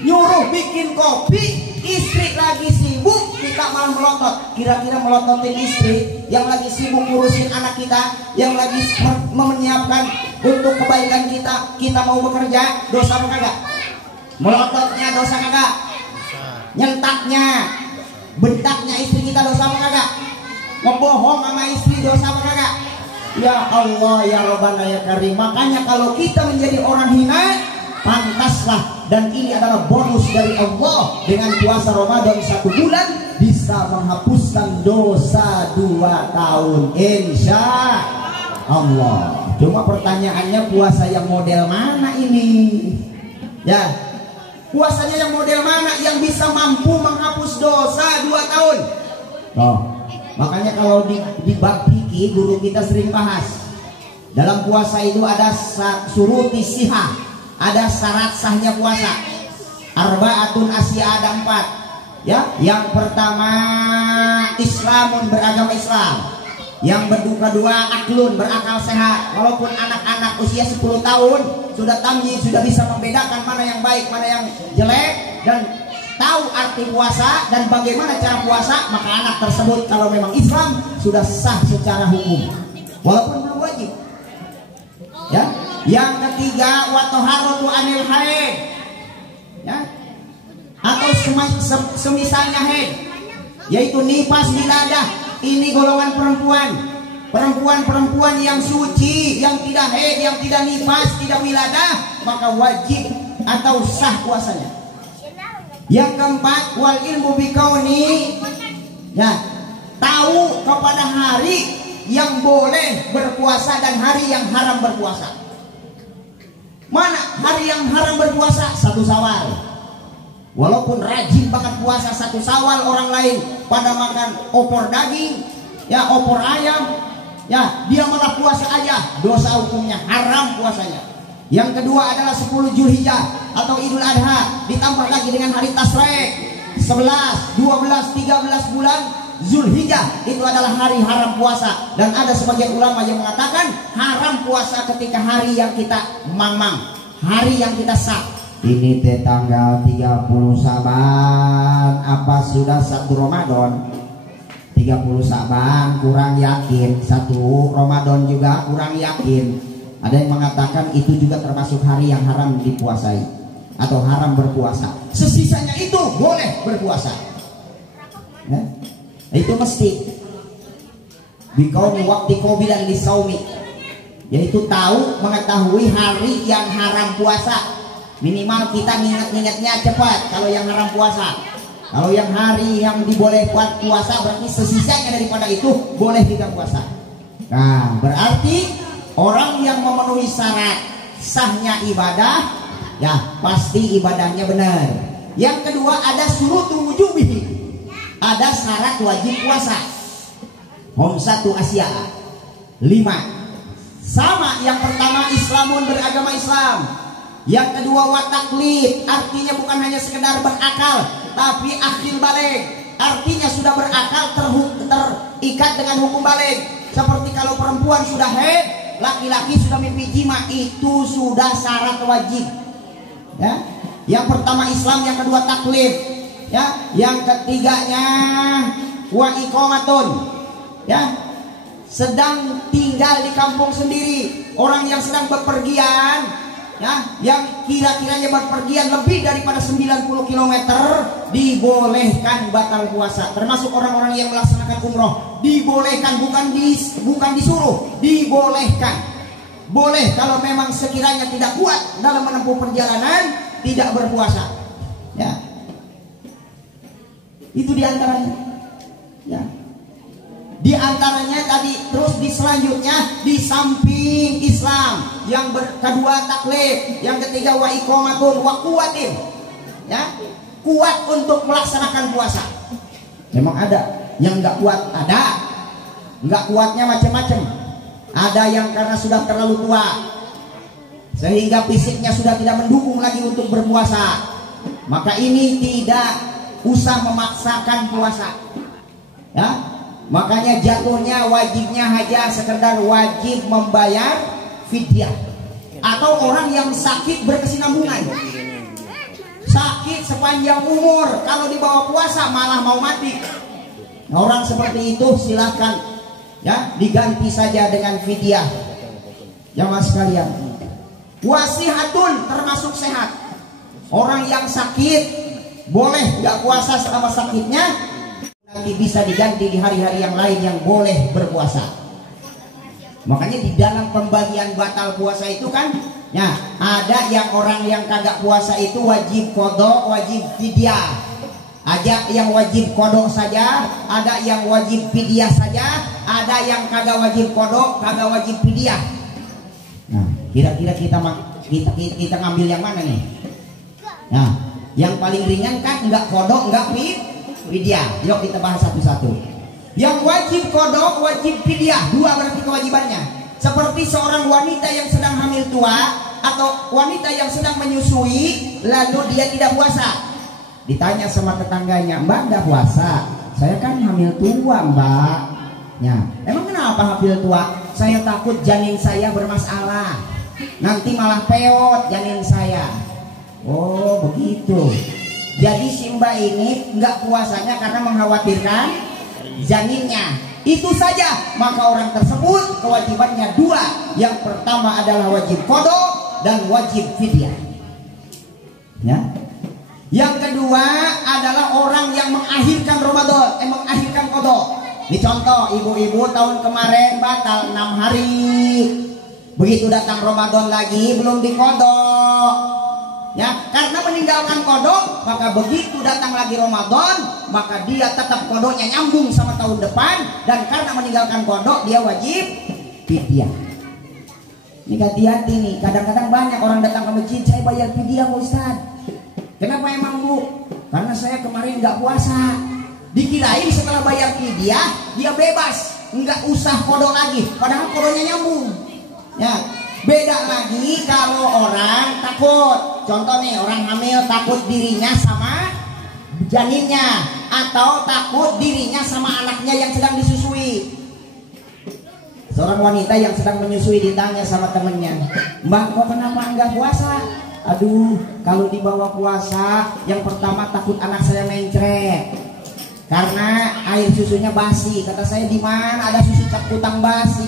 nyuruh bikin kopi, istri lagi sibuk, kita malah melotot. Kira-kira melototin istri yang lagi sibuk ngurusin anak kita, yang lagi menyiapkan untuk kebaikan kita mau bekerja, dosa apa kagak? Melototnya dosa kagak? Nyentaknya, bentaknya istri kita dosa apa kagak? Ngebohong sama istri dosa apa kagak? Ya Allah ya Rabbana ya Karim. Makanya kalau kita menjadi orang hina, pantaslah, dan ini adalah bonus dari Allah, dengan puasa Ramadan 1 bulan bisa menghapuskan dosa 2 tahun insya Allah. Cuma pertanyaannya, puasa yang model mana ini? Ya, puasanya yang model mana yang bisa mampu menghapus dosa 2 tahun? Oh, makanya kalau di bab fikih guru kita sering bahas, dalam puasa itu ada suruti sihah, ada syarat sahnya puasa. Arbaatun asya, ada 4. Ya, yang pertama Islamun, beragama Islam. Yang kedua aklun, berakal sehat. Walaupun anak-anak usia 10 tahun sudah tamyiz, sudah bisa membedakan mana yang baik, mana yang jelek, dan tahu arti puasa dan bagaimana cara puasa, maka anak tersebut kalau memang Islam sudah sah secara hukum, walaupun belum wajib. Ya, yang ketiga watoharatu anil haid, ya, atau semisalnya haid, yaitu nifas, wiladah. Ini golongan perempuan yang suci, yang tidak haid, yang tidak nifas, tidak wiladah, maka wajib atau sah puasanya. Yang keempat wal ilmu bikauni, ya, tahu kepada hari yang boleh berpuasa dan hari yang haram berpuasa. Mana hari yang haram berpuasa? 1 Syawal. Walaupun rajin banget puasa 1 Syawal, orang lain pada makan opor daging, ya, opor ayam, ya, dia malah puasa aja, dosa hukumnya, haram puasanya. Yang kedua adalah 10 Zulhijjah atau Idul Adha, ditambah lagi dengan hari Tasyrik 11, 12, 13 bulan Zulhijjah, itu adalah hari haram puasa. Dan ada sebagian ulama yang mengatakan haram puasa ketika hari yang kita mamang, hari yang kita sah. Ini teh tanggal 30 Saban, apa sudah 1 Ramadan? 30 Saban kurang yakin, 1 Ramadan juga kurang yakin. Ada yang mengatakan itu juga termasuk hari yang haram dipuasai atau haram berpuasa. Sesisanya itu boleh berpuasa, ya? Itu mesti bikaumi waktu qabilan lisaumi, yaitu tahu mengetahui hari yang haram puasa. Minimal kita nginget-ngingetnya cepat kalau yang haram puasa. Kalau yang hari yang dibolehkan puasa berarti sesisanya daripada itu boleh kita puasa. Nah, berarti orang yang memenuhi syarat sahnya ibadah, ya pasti ibadahnya benar. Yang kedua ada syurutu wujubihi, ada syarat wajib puasa. Homsatu Asia 5. Sama, yang pertama Islamun, beragama Islam. Yang kedua wataklid, artinya bukan hanya sekedar berakal, tapi akil balik, artinya sudah berakal, terikat dengan hukum balik. Seperti kalau perempuan sudah haid, laki-laki sudah mimpi jima, itu sudah syarat wajib. Ya, yang pertama Islam, yang kedua taklid, ya, yang ketiganya wa iqamatun, ya, sedang tinggal di kampung sendiri, orang yang sedang bepergian. Ya, yang kira-kiranya berpergian lebih daripada 90 km dibolehkan batal puasa. Termasuk orang-orang yang melaksanakan umroh dibolehkan, bukan disuruh, dibolehkan. Boleh kalau memang sekiranya tidak kuat dalam menempuh perjalanan tidak berpuasa. Ya, itu diantaranya. Ya, di antaranya tadi. Terus di selanjutnya di samping Islam, yang kedua taklid, yang ketiga wa iqamatun wa quwwatin, ya, kuat untuk melaksanakan puasa. Memang ada yang nggak kuat, ada nggak kuatnya macam-macam. Ada yang karena sudah terlalu tua sehingga fisiknya sudah tidak mendukung lagi untuk berpuasa, maka ini tidak usah memaksakan puasa. Ya, makanya jatuhnya wajibnya hanya sekedar wajib membayar fidyah. Atau orang yang sakit berkesinambungan, sakit sepanjang umur, kalau dibawa puasa malah mau mati. Nah, orang seperti itu silakan, ya, diganti saja dengan fidyah. Jamaah sekalian, wasihatun termasuk sehat. Orang yang sakit boleh nggak puasa selama sakitnya, nanti bisa diganti di hari-hari yang lain yang boleh berpuasa. Makanya di dalam pembagian batal puasa itu kan, ya, ada yang orang yang kagak puasa itu wajib qadha, wajib fidyah. Ada yang wajib qadha saja, ada yang wajib fidyah saja, ada yang kagak wajib qadha, kagak wajib fidyah. Nah, kira-kira kita ngambil yang mana nih? Nah, yang paling ringan kan enggak qadha, enggak fidyah. Yuk kita bahas satu-satu. Yang wajib qadha, wajib fidyah, dua berarti kewajibannya. Seperti seorang wanita yang sedang hamil tua atau wanita yang sedang menyusui lalu dia tidak puasa. Ditanya sama tetangganya, "Mbak enggak puasa?" "Saya kan hamil tua, Mbak." Ya, "Emang kenapa hamil tua?" "Saya takut janin saya bermasalah. Nanti malah peot janin saya." Oh, begitu. Jadi si Mbak ini enggak puasanya karena mengkhawatirkan janinnya. Itu saja, maka orang tersebut kewajibannya dua. Yang pertama adalah wajib qadha dan wajib fidyah. Ya. Yang kedua adalah orang yang mengakhirkan Ramadan, mengakhirkan qadha. Ini contoh, ibu-ibu tahun kemarin batal 6 hari. Begitu datang Ramadan lagi belum diqadha. Ya, karena meninggalkan qadha, maka begitu datang lagi Ramadan, maka dia tetap qadhanya nyambung sama tahun depan, dan karena meninggalkan qadha dia wajib fidyah. Ini hati-hati nih, kadang-kadang banyak orang datang ke masjid, "Saya bayar fidyah Pak Ustaz." "Kenapa emang Bu?" "Karena saya kemarin nggak puasa." Dikirain setelah bayar fidyah dia bebas, nggak usah qadha lagi, padahal qadhanya nyambung. Ya, beda lagi kalau orang takut. Contoh nih, orang hamil takut dirinya sama janinnya, atau takut dirinya sama anaknya yang sedang disusui. Seorang wanita yang sedang menyusui ditanya sama temennya, "Mbak, kok kenapa enggak puasa?" "Aduh, kalau dibawa puasa, yang pertama takut anak saya mencret, karena air susunya basi." Kata saya, "Di mana ada susu cap kutang basi?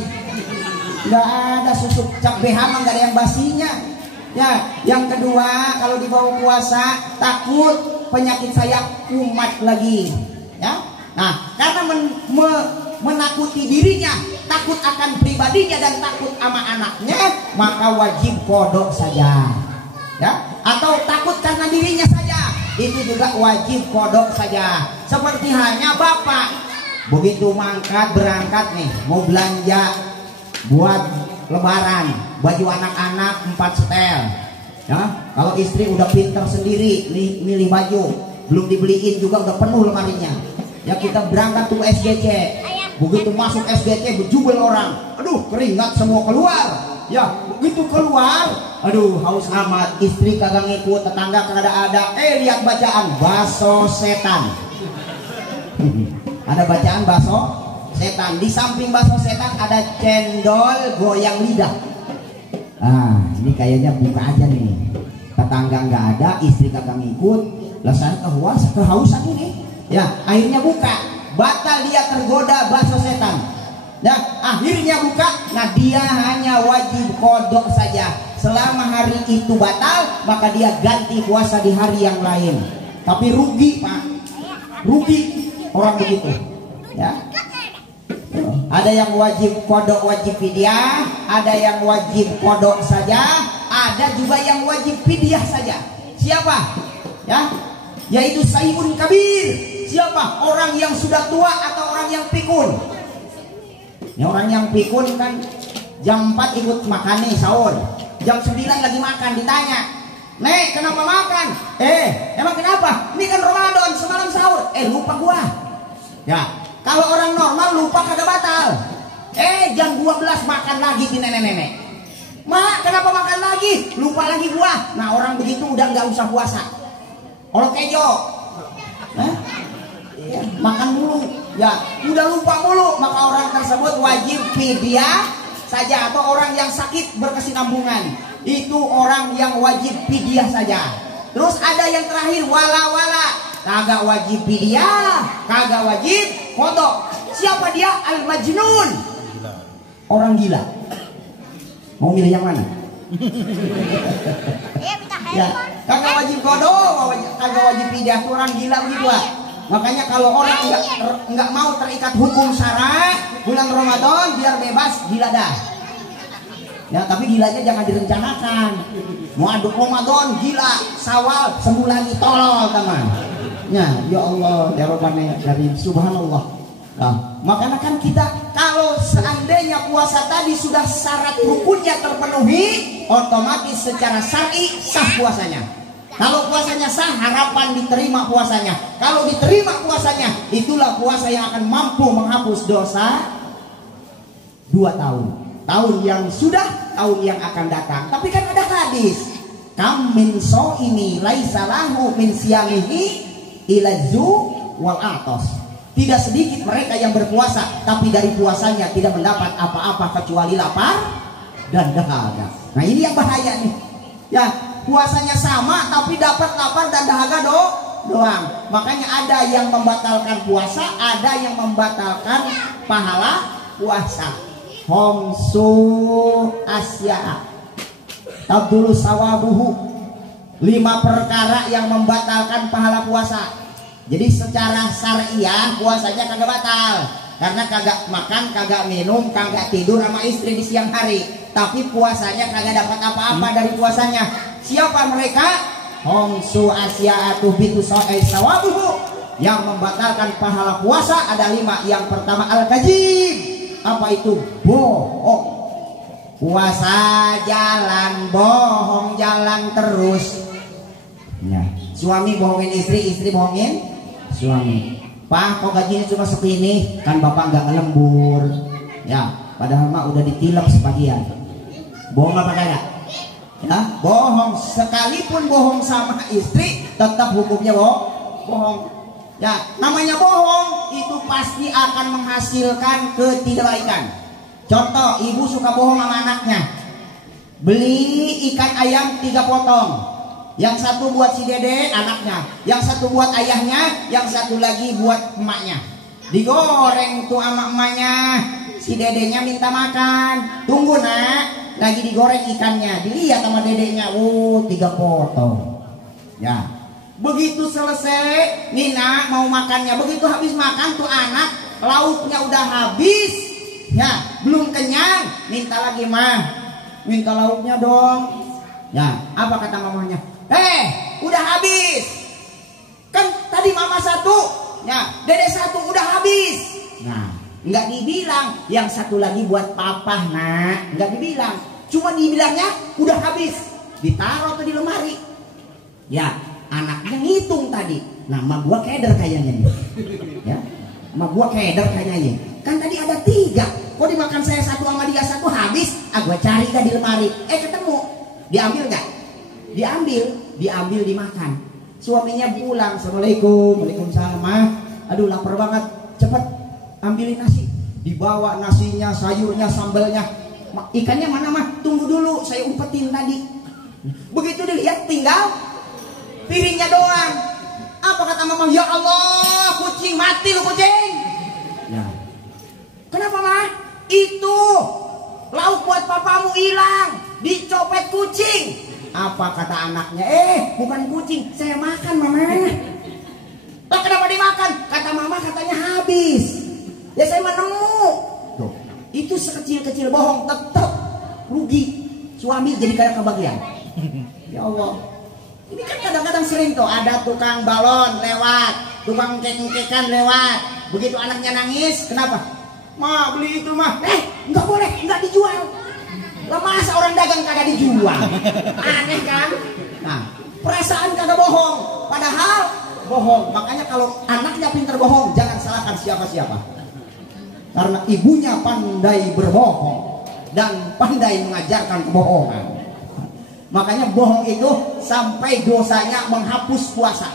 Nggak ada susu cap BH, nggak ada yang basinya." Ya, yang kedua, kalau dibawa puasa takut penyakit saya kumat lagi. Ya, nah, karena menakuti dirinya takut akan pribadinya dan takut sama anaknya, maka wajib kodok saja. Ya, atau takut karena dirinya saja, itu juga wajib kodok saja. Seperti halnya bapak begitu berangkat nih, mau belanja buat lebaran, baju anak-anak 4 setel. Ya, kalau istri udah pintar sendiri milih baju, belum dibeliin juga udah penuh lemarinya. Ya, kita berangkat tuh SGC, begitu masuk SGC berjubel orang, aduh keringat semua keluar. Ya, begitu keluar, aduh haus amat, istri kagak ngikut, tetangga kagak ada. Lihat bacaan baso setan. Ada bacaan baso setan. Di samping baso setan ada cendol goyang lidah. Ini kayaknya buka aja nih. Tetangga nggak ada, istri kagak ngikut, rasanya kehausan ini. Ya, akhirnya buka. Batal dia tergoda baso setan. Nah, akhirnya buka. Nah, dia hanya wajib kodok saja. Selama hari itu batal, maka dia ganti puasa di hari yang lain. Tapi rugi, Pak. Rugi orang begitu. Ya. Ada yang wajib kodok, wajib fidyah, ada yang wajib kodok saja, ada juga yang wajib fidyah saja. Siapa? Ya, yaitu sayyun kabir. Siapa? Orang yang sudah tua atau orang yang pikun. Ya, orang yang pikun kan jam 4 ikut makan nih sahur, jam 9 lagi makan, ditanya, "Nek, kenapa makan?" Emang kenapa? Ini kan Ramadan, semalam sahur. Lupa gua. Ya, kalau orang normal lupa kagak batal. Jam 12 makan lagi di nenek-nenek. "Mak, kenapa makan lagi?" "Lupa lagi gua." Nah, orang begitu udah nggak usah puasa. Orang kejo, makan mulu, ya udah lupa mulu, maka orang tersebut wajib fidyah saja. Atau orang yang sakit berkesinambungan, itu orang yang wajib fidyah saja. Terus ada yang terakhir wala-wala, kagak wajib fidyah, kagak wajib kodok. Siapa dia? Al-majnun, orang gila. Mau milih yang mana? Ya, kagak wajib kodok, kagak wajib fidyah, itu orang gila begitu lah. Makanya kalau orang nggak mau terikat hukum syara bulan Ramadan, biar bebas, gila dah. Ya, tapi gilanya jangan direncanakan. Mau aduk Ramadan gila, Syawal sembuh lagi, tolol teman. Ya Allah, ya Rabbana karim, subhanallah. Nah, makanya kan kita kalau seandainya puasa tadi sudah syarat rukunnya terpenuhi, otomatis secara syar'i sah puasanya. Kalau puasanya sah, harapan diterima puasanya. Kalau diterima puasanya, itulah puasa yang akan mampu menghapus dosa 2 tahun. Tahun yang sudah, tahun yang akan datang. Tapi kan ada hadis, kam min shaimi laisa lahu min siyamihi illa zu wal atos. Tidak sedikit mereka yang berpuasa, tapi dari puasanya tidak mendapat apa-apa kecuali lapar dan dahaga. Nah, ini yang bahaya nih. Ya, puasanya sama tapi dapat lapar dan dahaga doang. Makanya ada yang membatalkan puasa, ada yang membatalkan pahala puasa. Homsu asya tabdulu sawabuhu, 5 perkara yang membatalkan pahala puasa. Jadi secara syariah puasanya kagak batal, karena kagak makan, kagak minum, kagak tidur sama istri di siang hari. Tapi puasanya kagak dapat apa-apa dari puasanya. Siapa mereka? Homsu asya'atu bitu sawabuhu. Yang membatalkan pahala puasa ada 5. Yang pertama al-kadzib. Apa itu? Bohong. Puasa jalan bohong, jalan terus. Ya, suami bohongin istri, istri bohongin suami. "Pak, kok gajinya cuma segini?" "Kan bapak nggak ngelembur." Ya, padahal mah udah ditilep sebagian. Bohong apa kagak? Ya, bohong. Sekalipun bohong sama istri, tetap hukumnya bohong. Ya, namanya bohong itu pasti akan menghasilkan ketidakbaikan. Contoh, ibu suka bohong sama anaknya. Beli ikan ayam 3 potong. Yang satu buat si dede anaknya, yang satu buat ayahnya, yang satu lagi buat emaknya. Digoreng tuh sama emaknya, si dedenya minta makan. "Tunggu nak, lagi digoreng ikannya." Dilihat sama dedenya, 3 potong. Ya, begitu selesai, Nina mau makannya. Begitu habis makan tuh anak, lauknya udah habis. Ya, belum kenyang, minta lagi mah, minta lauknya dong. Ya, apa kata mamanya? Udah habis. Kan tadi mama satu, ya, dede satu udah habis. Nah, nggak dibilang yang satu lagi buat papa, nak, nggak dibilang. Cuma dibilangnya udah habis, ditaruh tuh di lemari. Ya, anaknya ngitung tadi. Nah, mak gua keder kayaknya nih. Ya, mak gua keder kayaknya. Kan tadi ada 3. Kok dimakan saya satu sama dia satu habis? Gua cari dah di lemari. Ketemu. Diambil nggak? Diambil dimakan. Suaminya pulang, assalamualaikum, waalaikumsalam. Aduh lapar banget, cepet ambilin nasi. Dibawa nasinya, sayurnya, sambelnya. Ikannya mana mah? Tunggu dulu, saya umpetin tadi. Begitu dilihat tinggal piringnya doang. Apa kata mama? Ya Allah, kucing mati lu kucing. Ya. Kenapa mah? Itu lauk buat papamu hilang, dicopet kucing. Apa kata anaknya? Bukan kucing, saya makan mama. Lah kenapa dimakan? Kata mama katanya habis. Ya saya menemu. Itu sekecil-kecil bohong tetap rugi. Suami jadi kayak kebagian. Ya Allah. Ini kan kadang-kadang sering tuh ada tukang balon lewat, tukang kek-kekan lewat. Begitu anaknya nangis, kenapa? Ma beli itu mah. Nggak boleh, nggak dijual. Lah masa orang dagang kagak dijual? Aneh kan? Nah, perasaan kagak bohong, padahal bohong. Makanya kalau anaknya pintar bohong, jangan salahkan siapa-siapa. Karena ibunya pandai berbohong dan pandai mengajarkan kebohongan. Makanya bohong itu sampai dosanya menghapus puasa,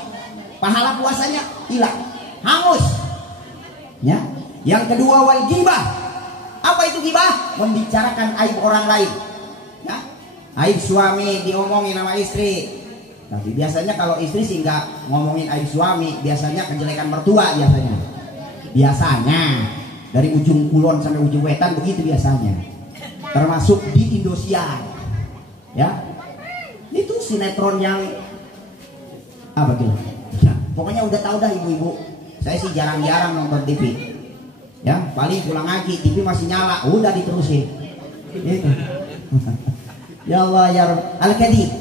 pahala puasanya hilang, hangus. Ya. Yang kedua wal ghibah. Apa itu ghibah? Membicarakan aib orang lain. Ya. Aib suami diomongin sama istri. Tapi biasanya kalau istri sih nggak ngomongin aib suami, biasanya kejelekan mertua biasanya. Biasanya dari ujung kulon sampai ujung wetan begitu biasanya. Termasuk di Indosiar. Ya. Itu sinetron yang apa gitu. Nah, pokoknya udah tahu dah ibu-ibu. Saya sih jarang-jarang nonton TV. Ya, paling pulang ngaji, TV masih nyala, udah diterusin. Gitu. Ya Allah ya Rabb. Al-kadhib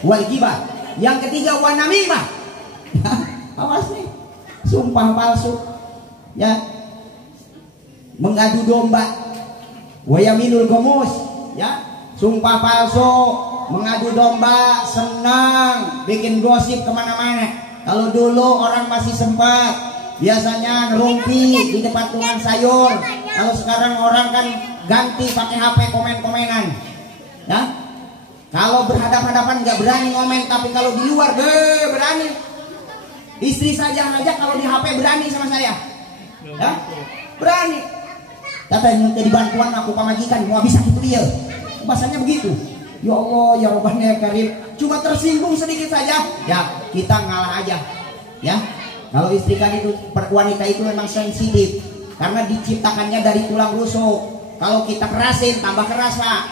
wal ghibah. Yang ketiga wan namimah. Awas nih. Sumpah palsu. Ya. Mengadu domba. Wa yaminul gomus. Ya. Sumpah palsu, mengadu domba, senang, bikin gosip kemana-mana. Kalau dulu orang masih sempat, biasanya ngerumpi di depan tukang sayur. Kalau sekarang orang kan ganti pakai HP komen-komenan. Ya, kalau berhadapan-hadapan nggak berani komen, tapi kalau di luar berani. Istri saja aja kalau di HP berani sama saya. Ya, berani. Kata minta dibantuan aku pamajikan, mau bisa gitu dia. Bahasanya begitu. Ya Allah ya Rabbana ya Karim. Cuma tersinggung sedikit saja, ya kita ngalah aja. Ya. Kalau istri kan itu, wanita itu memang sensitif karena diciptakannya dari tulang rusuk. Kalau kita kerasin tambah keras pak.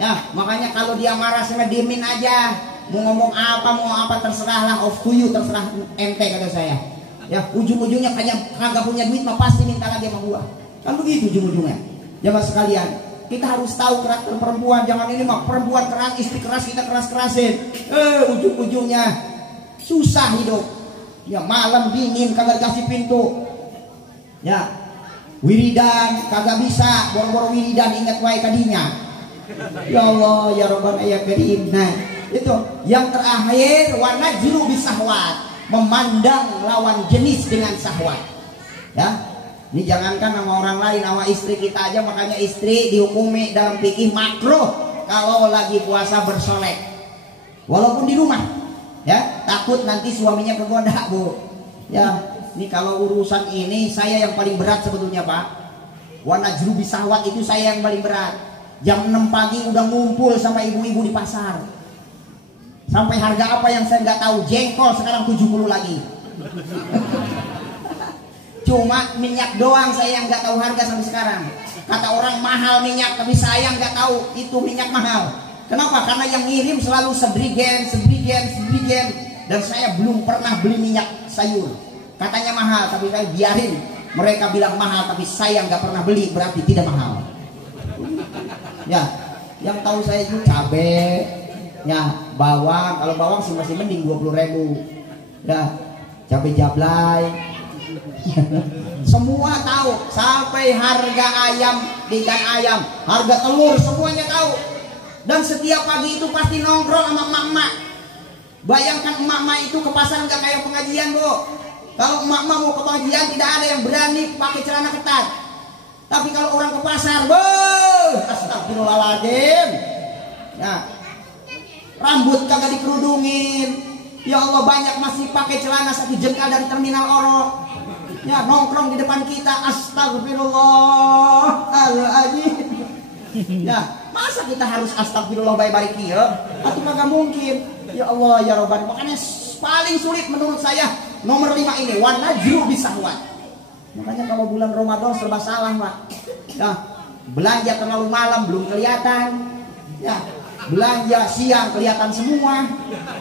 Ya, makanya kalau dia marah sama diemin aja. Mau ngomong apa mau apa terserahlah, off to you, terserah ente kata saya. Ya, ujung-ujungnya kayak kagak punya duit mah pasti minta lagi sama gua. Kan begitu ujung-ujungnya. Jamaah sekalian, kita harus tahu karakter perempuan. Jangan ini mah perempuan keras, istri keras, kita keras-kerasin. Ujung-ujungnya susah hidup. Ya malam dingin kagak kasih pintu. Ya wiridan kagak bisa, boro-boro wiridan ingat wae kadinya. Ya Allah ya Rabbana ya Karim. Nah itu yang terakhir warna juru bisahwat, memandang lawan jenis dengan syahwat. Ya ini jangankan sama orang lain, sama istri kita aja. Makanya istri dihukumi dalam fikih makruh kalau lagi puasa bersolek, walaupun di rumah. Ya, takut nanti suaminya kegoda bu. Ya, ini kalau urusan ini saya yang paling berat sebetulnya pak. Warna juru bisahwat itu saya yang paling berat. Jam 6 pagi udah ngumpul sama ibu-ibu di pasar. Sampai harga apa yang saya nggak tahu, jengkol sekarang 70 lagi. Cuma minyak doang saya yang nggak tahu harga sampai sekarang. Kata orang mahal minyak, tapi saya nggak tahu itu minyak mahal. Kenapa? Karena yang ngirim selalu sedrigen. Dan saya belum pernah beli minyak sayur. Katanya mahal, tapi saya biarin. Mereka bilang mahal, tapi saya nggak pernah beli, berarti tidak mahal. Ya, yang tahu saya itu cabai, ya bawang. Kalau bawang sih masih mending 20.000. Ya, cabai jablay. Semua tahu, sampai harga ayam, ikan ayam, harga telur, semuanya tahu. Dan setiap pagi itu pasti nongkrong sama emak-emak. Bayangkan emak-emak itu ke pasar nggak kayak pengajian, Bu. Kalau emak-emak mau ke pengajian tidak ada yang berani pakai celana ketat. Tapi kalau orang ke pasar, astagfirullahaladzim. Nah, rambut kagak dikerudungin. Ya Allah, banyak masih pakai celana 1 jengkal dari terminal Oro. Ya, nongkrong di depan kita, astagfirullahaladzim. Ya, masa kita harus astagfirullah baik-baik ya? Atau kagak mungkin. Ya Allah ya Rabbana. Makanya paling sulit menurut saya nomor 5 ini, wan najru bisahwat. Makanya kalau bulan Ramadan serba salah, Pak. Ya, belanja terlalu malam belum kelihatan. Ya, belanja siang kelihatan semua.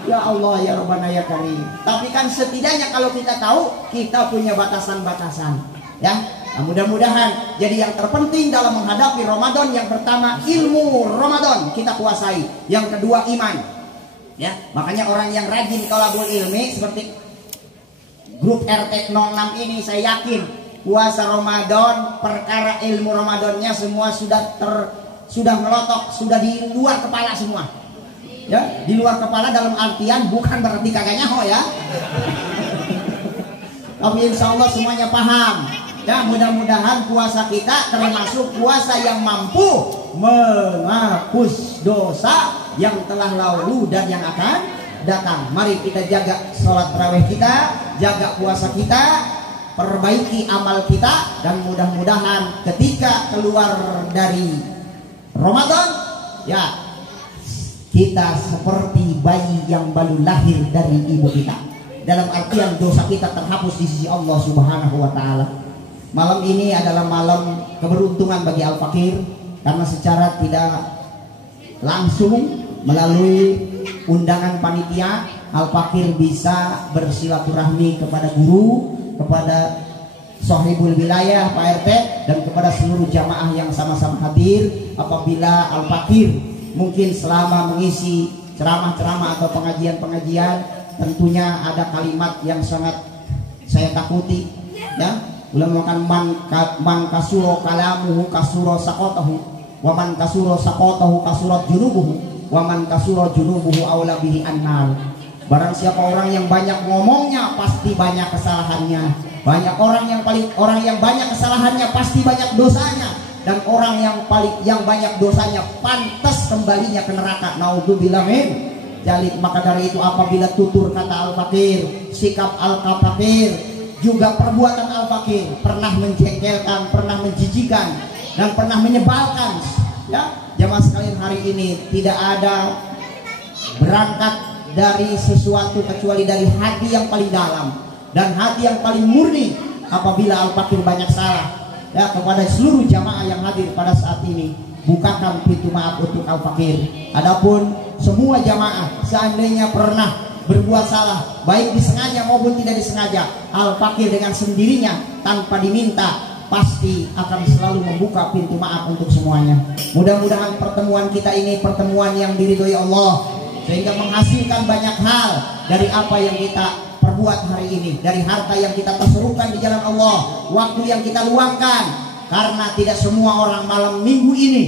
Ya Allah ya Rabbana ya Karim. Tapi kan setidaknya kalau kita tahu, kita punya batasan-batasan. Ya, nah, mudah-mudahan jadi yang terpenting dalam menghadapi Ramadan, yang pertama ilmu Ramadan kita kuasai, yang kedua iman. Ya, makanya orang yang rajin thalabul ilmi seperti grup RT 06 ini, saya yakin puasa Ramadan, perkara ilmu Ramadannya semua sudah melotok, sudah di luar kepala semua. Ya, di luar kepala dalam artian bukan berarti kagak nyaho ya. Tapi insya Allah semuanya paham. Ya, mudah-mudahan puasa kita termasuk puasa yang mampu menghapus dosa yang telah lalu dan yang akan datang. Mari kita jaga sholat tarawih kita, jaga puasa kita, perbaiki amal kita, dan mudah-mudahan ketika keluar dari Ramadan, ya kita seperti bayi yang baru lahir dari ibu kita. Dalam artian dosa kita terhapus di sisi Allah Subhanahu wa Ta'ala. Malam ini adalah malam keberuntungan bagi Al-Fakir, karena secara tidak langsung melalui undangan panitia, Al-Fakir bisa bersilaturahmi kepada guru, kepada Sohibul Wilayah Pak RT, dan kepada seluruh jamaah yang sama-sama hadir. Apabila Al-Fakir mungkin selama mengisi ceramah-ceramah atau pengajian-pengajian, tentunya ada kalimat yang sangat saya takuti, ya. Ulama kan man kasuro kalamuhu kasuro sakotahu, waman kasuro sakotahu kasurat junubuhu, waman kasuro junubuhu aula bihi annal. Barang siapa orang yang banyak ngomongnya pasti banyak kesalahannya. Banyak orang yang banyak kesalahannya pasti banyak dosanya. Dan orang yang banyak dosanya pantas kembalinya ke neraka. Naudzubillah min dzalik. Maka dari itu apabila tutur kata Al-Fakir, sikap Al-Fakir, juga perbuatan Al-Fakir pernah menjengkelkan, pernah menjijikan, dan pernah menyebalkan, ya jamaah sekalian, hari ini tidak ada berangkat dari sesuatu kecuali dari hati yang paling dalam dan hati yang paling murni. Apabila Al-Fakir banyak salah, ya kepada seluruh jamaah yang hadir pada saat ini, bukakan pintu maaf untuk Al-Fakir. Adapun semua jamaah seandainya pernah berbuat salah, baik disengaja maupun tidak disengaja, Al-Fakir dengan sendirinya tanpa diminta pasti akan selalu membuka pintu maaf untuk semuanya. Mudah-mudahan pertemuan kita ini pertemuan yang diridhoi Allah, sehingga menghasilkan banyak hal dari apa yang kita perbuat hari ini, dari harta yang kita tasurupkan di jalan Allah, waktu yang kita luangkan. Karena tidak semua orang malam minggu ini,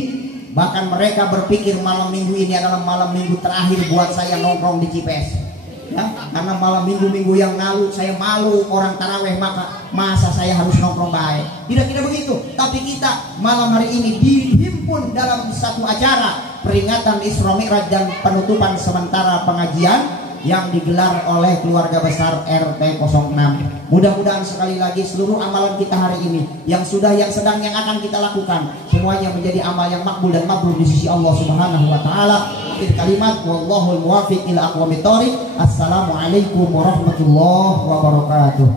bahkan mereka berpikir malam minggu ini adalah malam minggu terakhir buat saya nongkrong di Cipes. Ya, karena malam minggu-minggu yang lalu saya malu orang taraweh, masa saya harus nongkrong baik. Tidak begitu. Tapi kita malam hari ini dihimpun dalam satu acara peringatan Isra Mi'raj dan penutupan sementara pengajian yang digelar oleh keluarga besar RT 06. Mudah-mudahan sekali lagi seluruh amalan kita hari ini, yang sudah, yang sedang, yang akan kita lakukan, semuanya menjadi amal yang makbul dan mabrur di sisi Allah Subhanahu wa Ta'ala. Akhir kalimat, wallahul muwaffiq ila aqwamit thoriq. Assalamualaikum warahmatullahi wabarakatuh.